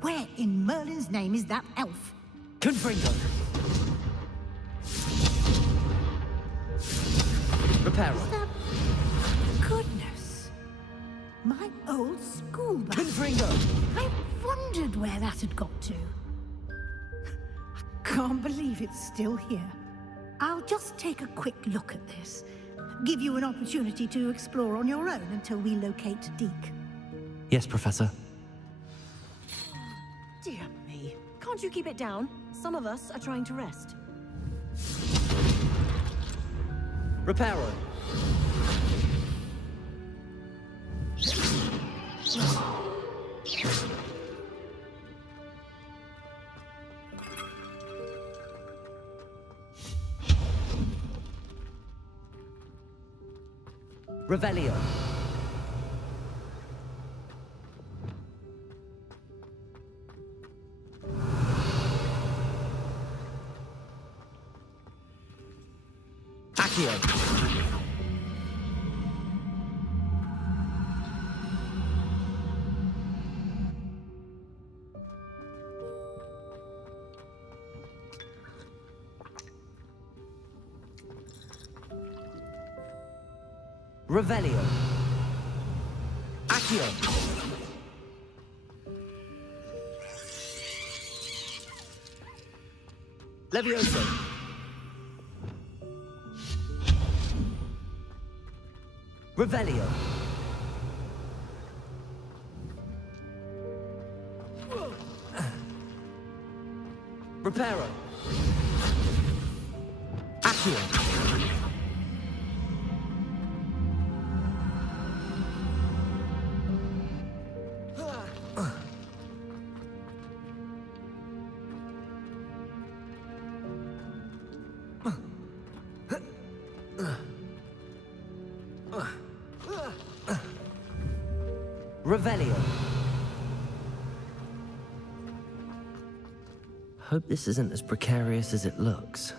Where in Merlin's name is that elf? Confringo. Reparo. Goodness. My old school bag. Confringo. I wondered where that had got to. I can't believe it's still here. I'll just take a quick look at this. Give you an opportunity to explore on your own until we locate Deke. Yes, Professor. Dear me. Can't you keep it down? Some of us are trying to rest. Reparo. Revelio. Accio. Revelio. Accio. Levioso. Revelio. Reparo. Accio. Revelio. Hope this isn't as precarious as it looks.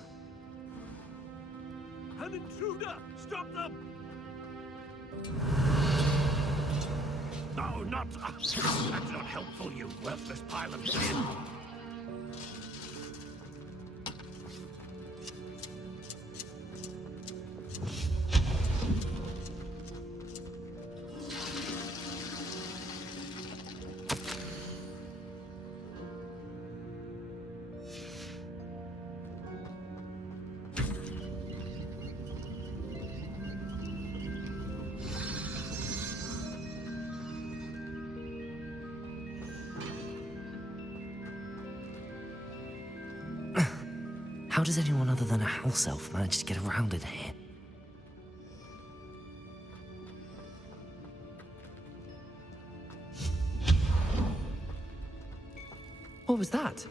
An intruder! Stop them! No, not... That's not helpful, you worthless pile of sin. How does anyone other than a house elf manage to get around in here? What was that?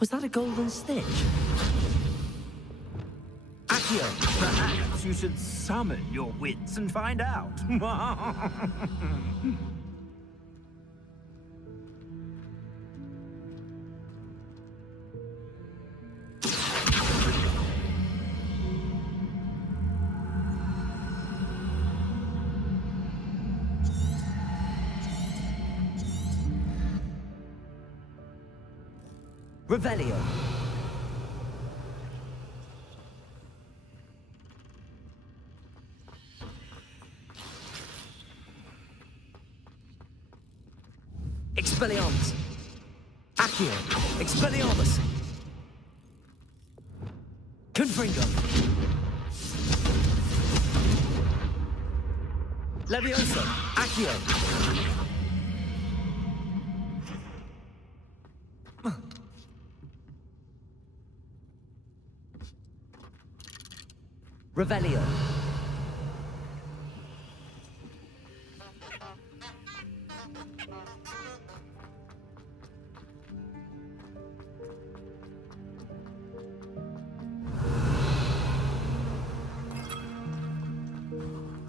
Was that a golden stitch? Accio! Perhaps you should summon your wits and find out. Revelio. Expelliarmus. Accio. Expelliarmus. Confringo. Levioso. Accio. Revelio.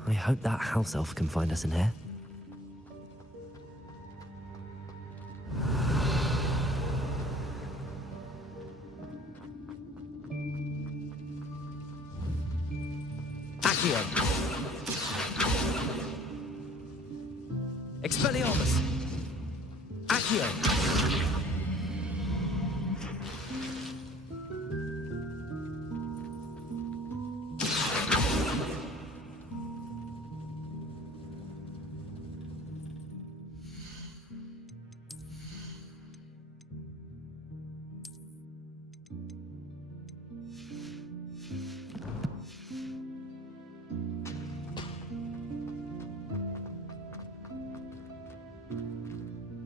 I hope that house elf can find us in here. Accio. Expelliarmus. Accio.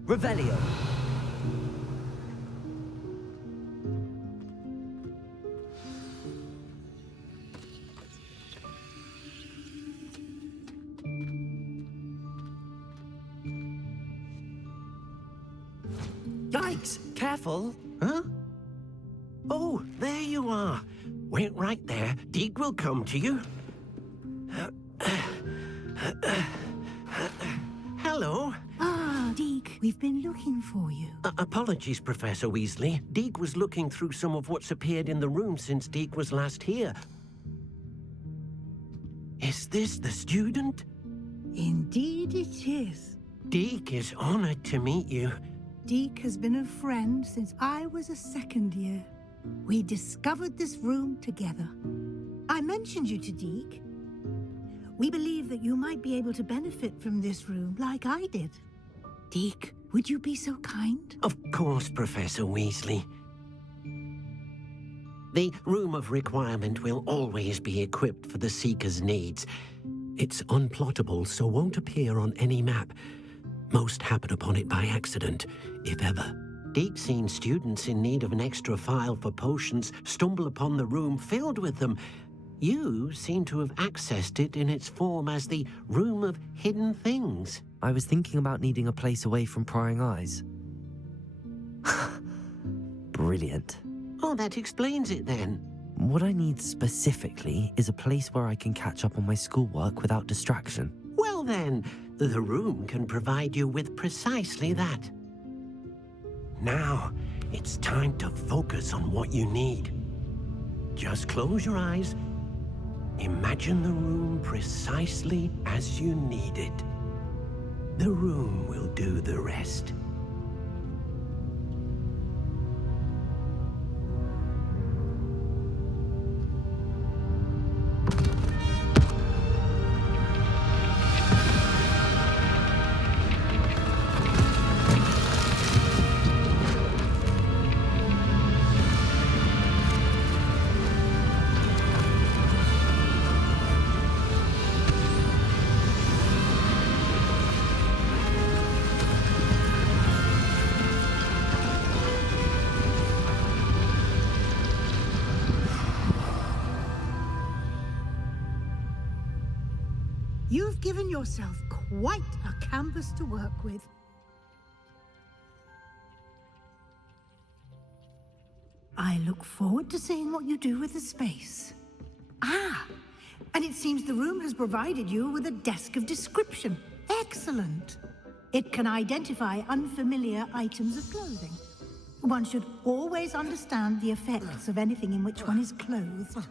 Revelio. Yikes! Careful. Huh? Oh, there you are. Wait right there. Deek will come to you. Hello. Ah, Deek, we've been looking for you. Apologies, Professor Weasley. Deek was looking through some of what's appeared in the room since Deek was last here. Is this the student? Indeed it is. Deek is honored to meet you. Deek has been a friend since I was a second year. We discovered this room together. I mentioned you to Deek. We believe that you might be able to benefit from this room like I did. Deek, would you be so kind? Of course, Professor Weasley. The Room of Requirement will always be equipped for the Seeker's needs. It's unplottable, so won't appear on any map. Most happen upon it by accident, if ever. Deek's seen students in need of an extra file for potions stumble upon the room filled with them. You seem to have accessed it in its form as the Room of Hidden Things. I was thinking about needing a place away from prying eyes. Brilliant. Oh, that explains it then. What I need specifically is a place where I can catch up on my schoolwork without distraction. Well then, the room can provide you with precisely that. Now, it's time to focus on what you need. Just close your eyes. Imagine the room precisely as you need it. The room will do the rest. You've given yourself quite a canvas to work with. I look forward to seeing what you do with the space. Ah, and it seems the room has provided you with a desk of description. Excellent. It can identify unfamiliar items of clothing. One should always understand the effects of anything in which one is clothed.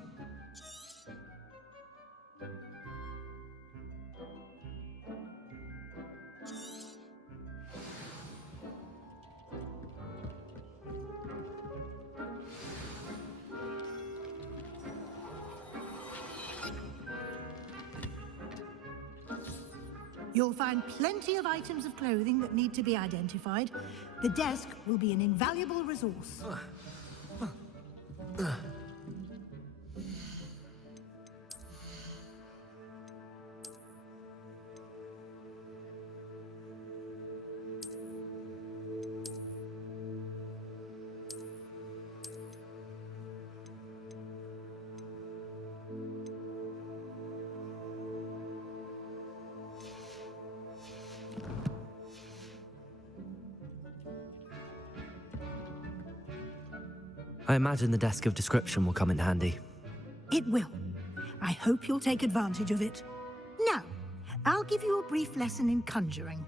You'll find plenty of items of clothing that need to be identified. The desk will be an invaluable resource. I imagine the desk of description will come in handy. It will. I hope you'll take advantage of it. Now, I'll give you a brief lesson in conjuring.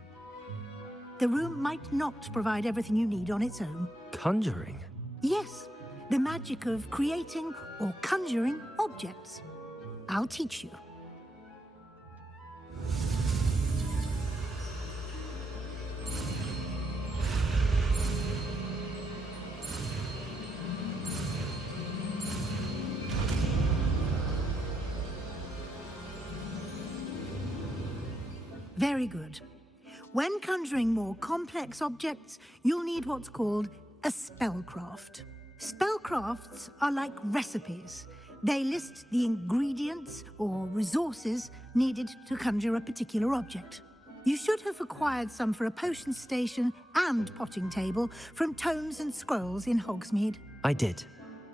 The room might not provide everything you need on its own. Conjuring? Yes, the magic of creating or conjuring objects. I'll teach you. Very good. When conjuring more complex objects, you'll need what's called a spellcraft. Spellcrafts are like recipes. They list the ingredients or resources needed to conjure a particular object. You should have acquired some for a potion station and potting table from tomes and scrolls in Hogsmeade. I did.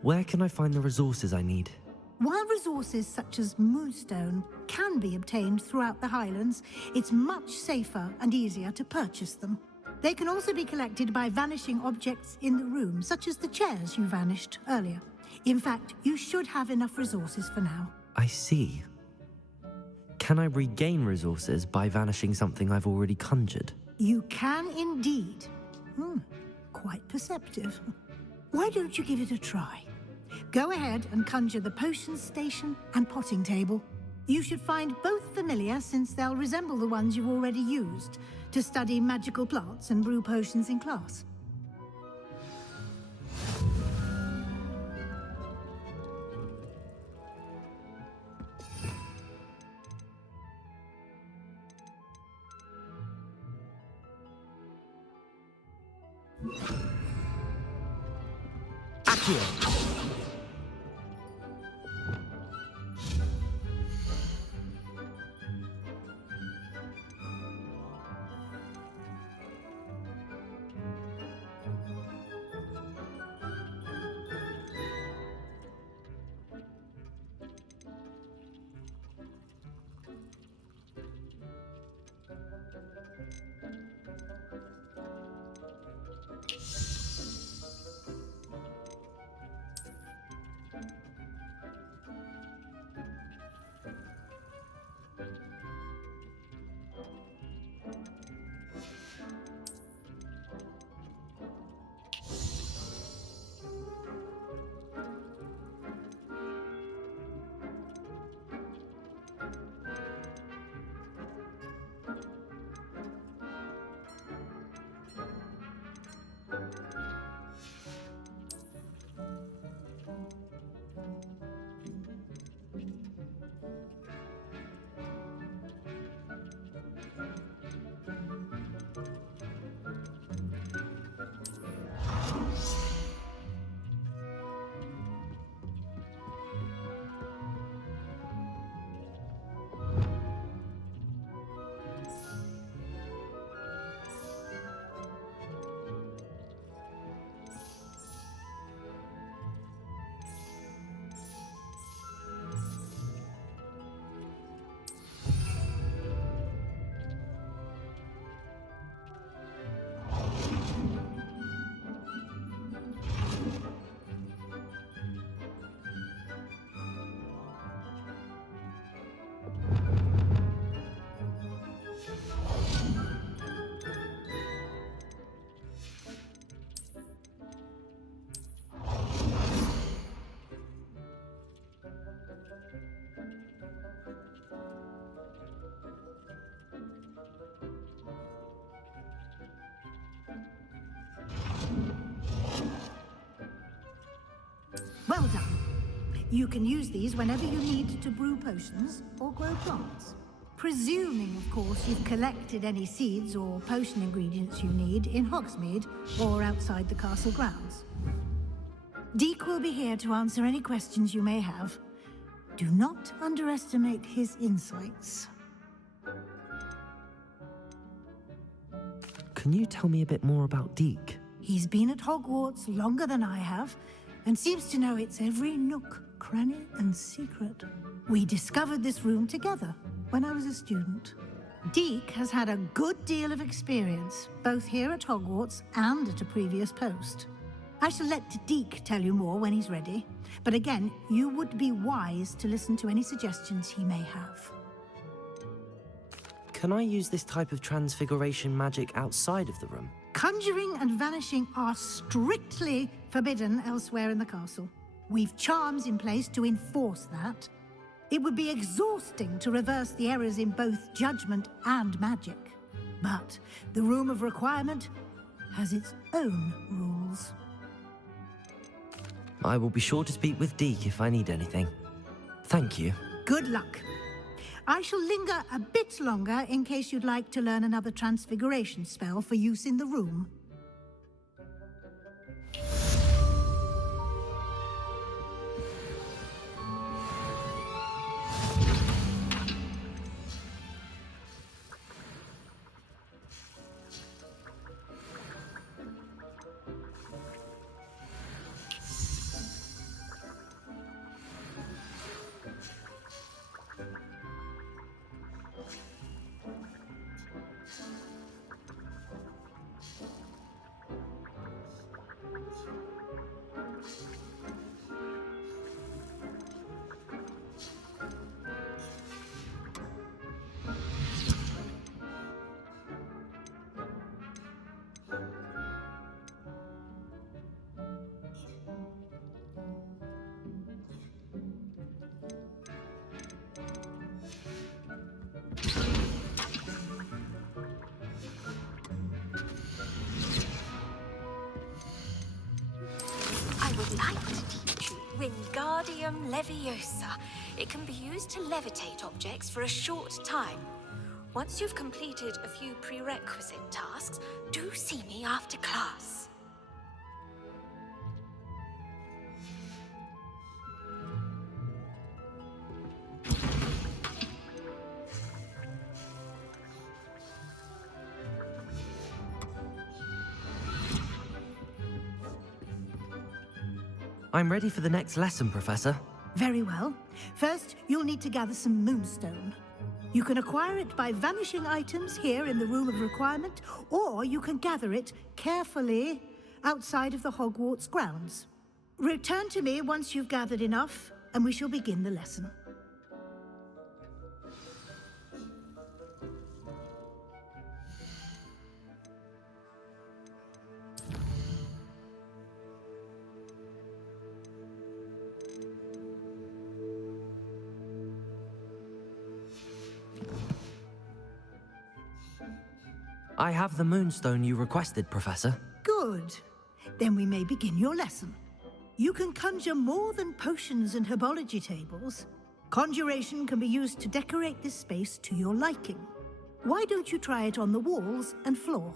Where can I find the resources I need? While resources such as moonstone can be obtained throughout the Highlands, it's much safer and easier to purchase them. They can also be collected by vanishing objects in the room, such as the chairs you vanished earlier. In fact, you should have enough resources for now. I see. Can I regain resources by vanishing something I've already conjured? You can indeed. Quite perceptive. Why don't you give it a try? Go ahead and conjure the potion station and potting table. You should find both familiar, since they'll resemble the ones you've already used to study magical plants and brew potions in class. Accio! Well done. You can use these whenever you need to brew potions or grow plants. Presuming, of course, you've collected any seeds or potion ingredients you need in Hogsmeade or outside the castle grounds. Deek will be here to answer any questions you may have. Do not underestimate his insights. Can you tell me a bit more about Deek? He's been at Hogwarts longer than I have, and seems to know its every nook, cranny, and secret. We discovered this room together when I was a student. Deek has had a good deal of experience, both here at Hogwarts and at a previous post. I shall let Deek tell you more when he's ready, but again, you would be wise to listen to any suggestions he may have. Can I use this type of transfiguration magic outside of the room? Conjuring and vanishing are strictly forbidden elsewhere in the castle. We've charms in place to enforce that. It would be exhausting to reverse the errors in both judgment and magic. But the Room of Requirement has its own rules. I will be sure to speak with Deek if I need anything. Thank you. Good luck. I shall linger a bit longer in case you'd like to learn another Transfiguration spell for use in the room. Wingardium Leviosa. It can be used to levitate objects for a short time. Once you've completed a few prerequisite tasks, do see me after class. I'm ready for the next lesson, Professor. Very well. First, you'll need to gather some moonstone. You can acquire it by vanishing items here in the Room of Requirement, or you can gather it carefully outside of the Hogwarts grounds. Return to me once you've gathered enough, and we shall begin the lesson. I have the moonstone you requested, Professor. Good. Then we may begin your lesson. You can conjure more than potions and herbology tables. Conjuration can be used to decorate this space to your liking. Why don't you try it on the walls and floor?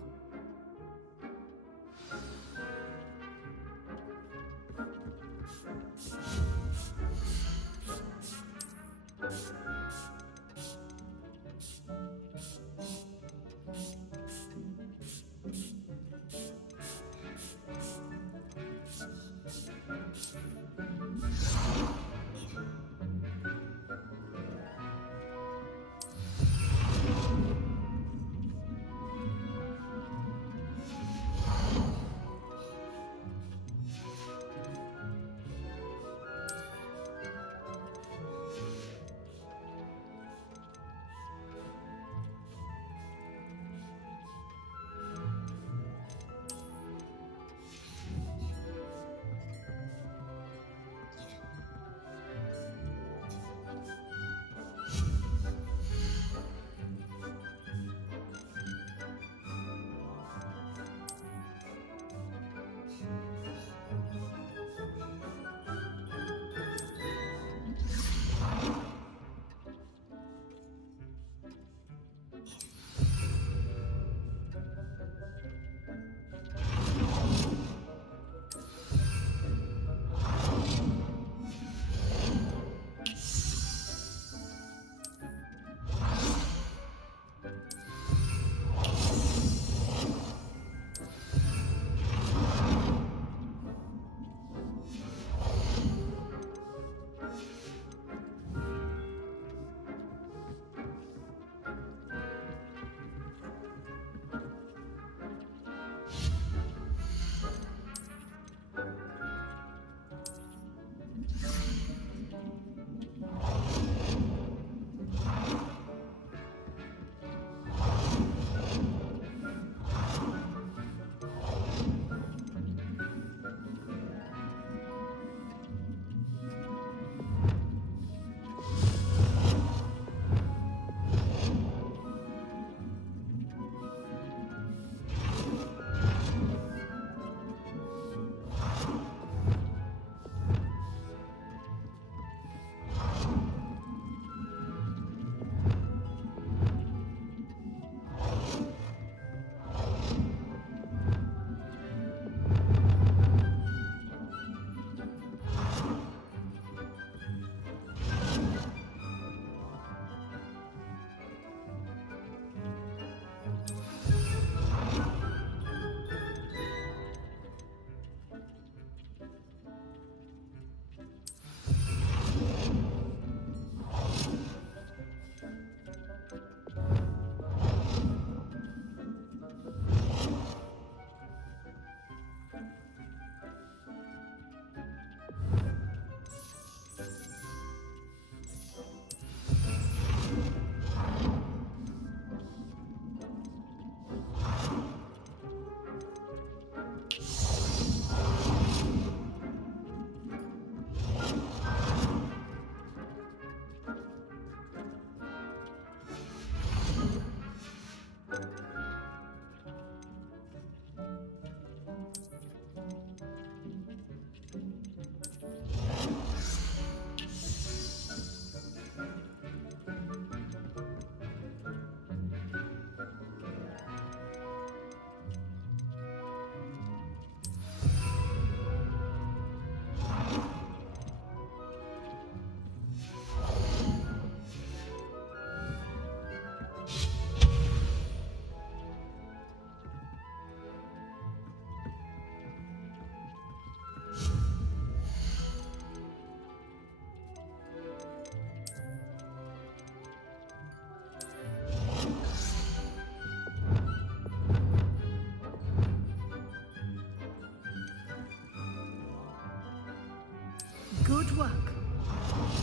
Good work.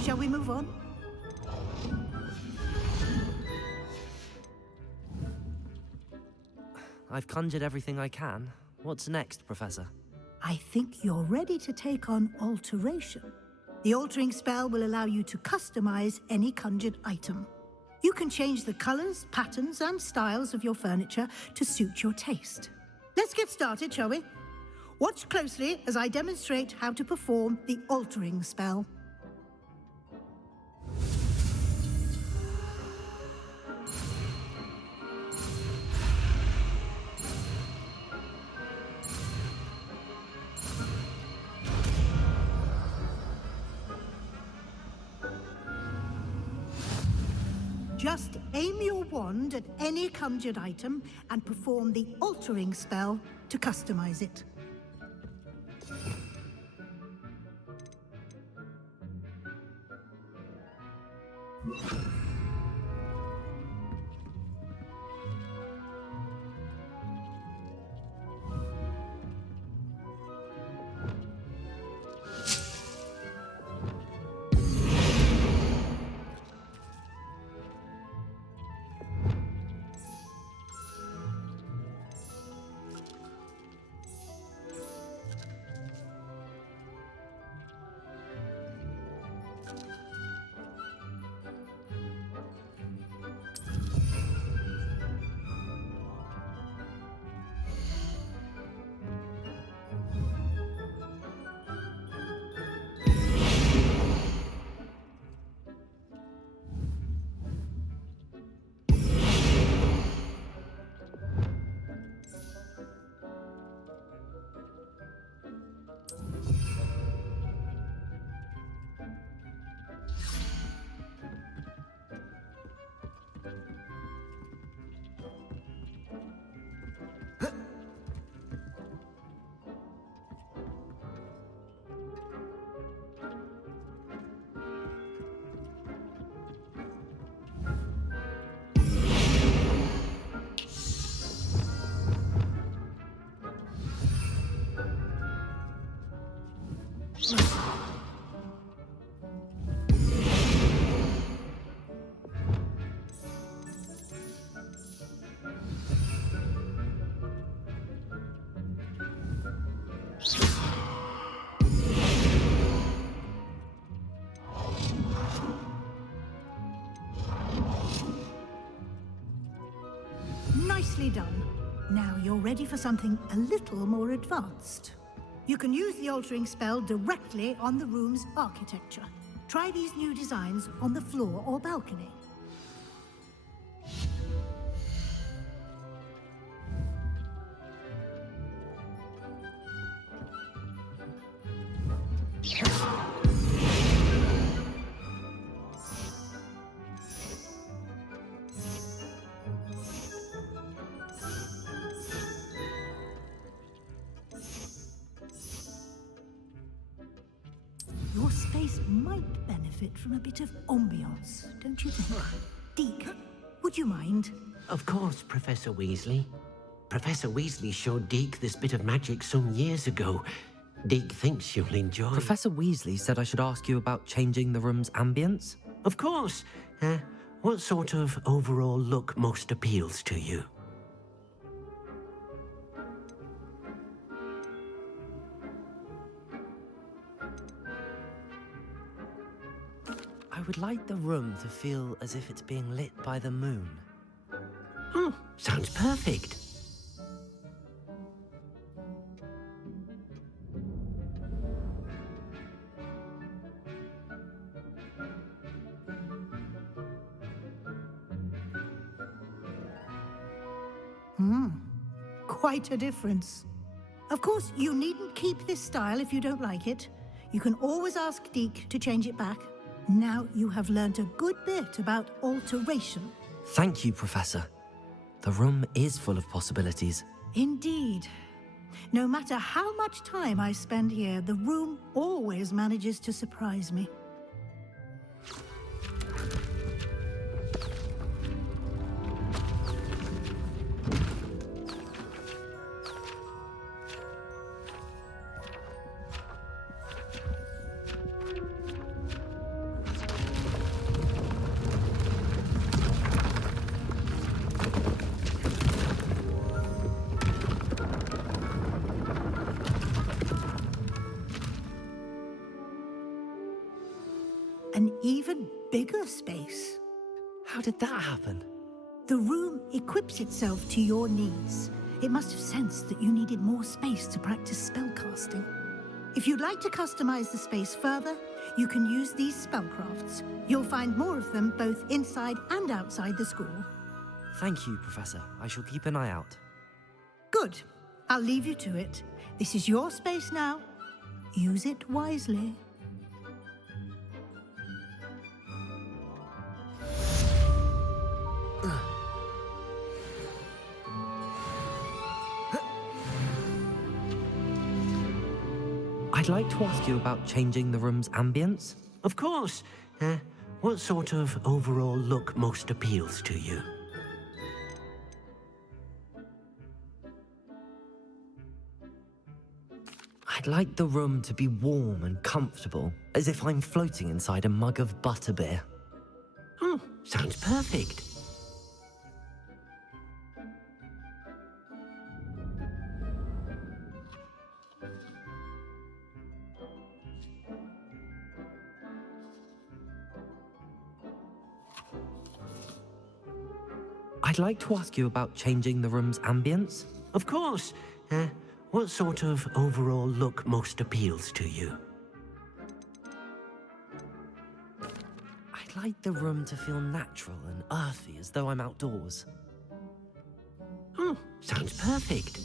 Shall we move on? I've conjured everything I can. What's next, Professor? I think you're ready to take on alteration. The altering spell will allow you to customize any conjured item. You can change the colors, patterns, and styles of your furniture to suit your taste. Let's get started, shall we? Watch closely as I demonstrate how to perform the altering spell. Just aim your wand at any conjured item and perform the altering spell to customize it. Nicely done. Now you're ready for something a little more advanced. You can use the altering spell directly on the room's architecture. Try these new designs on the floor or balcony. Your space might benefit from a bit of ambiance, don't you think? Deke, would you mind? Of course, Professor Weasley. Professor Weasley showed Deke this bit of magic some years ago. Deke thinks you'll enjoy. Professor Weasley said I should ask you about changing the room's ambience. Of course. What sort of overall look most appeals to you? I would like the room to feel as if it's being lit by the moon. Oh, sounds perfect. Quite a difference. Of course, you needn't keep this style if you don't like it. You can always ask Deke to change it back. Now you have learnt a good bit about alteration. Thank you, Professor. The room is full of possibilities. Indeed. No matter how much time I spend here, the room always manages to surprise me. an even bigger space. How did that happen? The room equips itself to your needs. It must have sensed that you needed more space to practice spellcasting. If you'd like to customize the space further, you can use these spellcrafts. You'll find more of them both inside and outside the school. Thank you, Professor. I shall keep an eye out. Good. I'll leave you to it. This is your space now. Use it wisely. I'd like to ask you about changing the room's ambience. Of course. What sort of overall look most appeals to you? I'd like the room to be warm and comfortable, as if I'm floating inside a mug of butterbeer. Oh, sounds perfect. I'd like to ask you about changing the room's ambience. Of course. What sort of overall look most appeals to you? I'd like the room to feel natural and earthy, as though I'm outdoors. Oh, sounds perfect.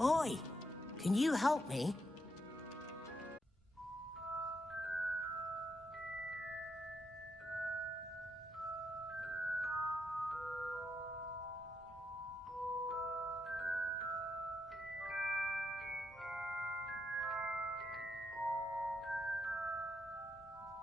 Oi, can you help me?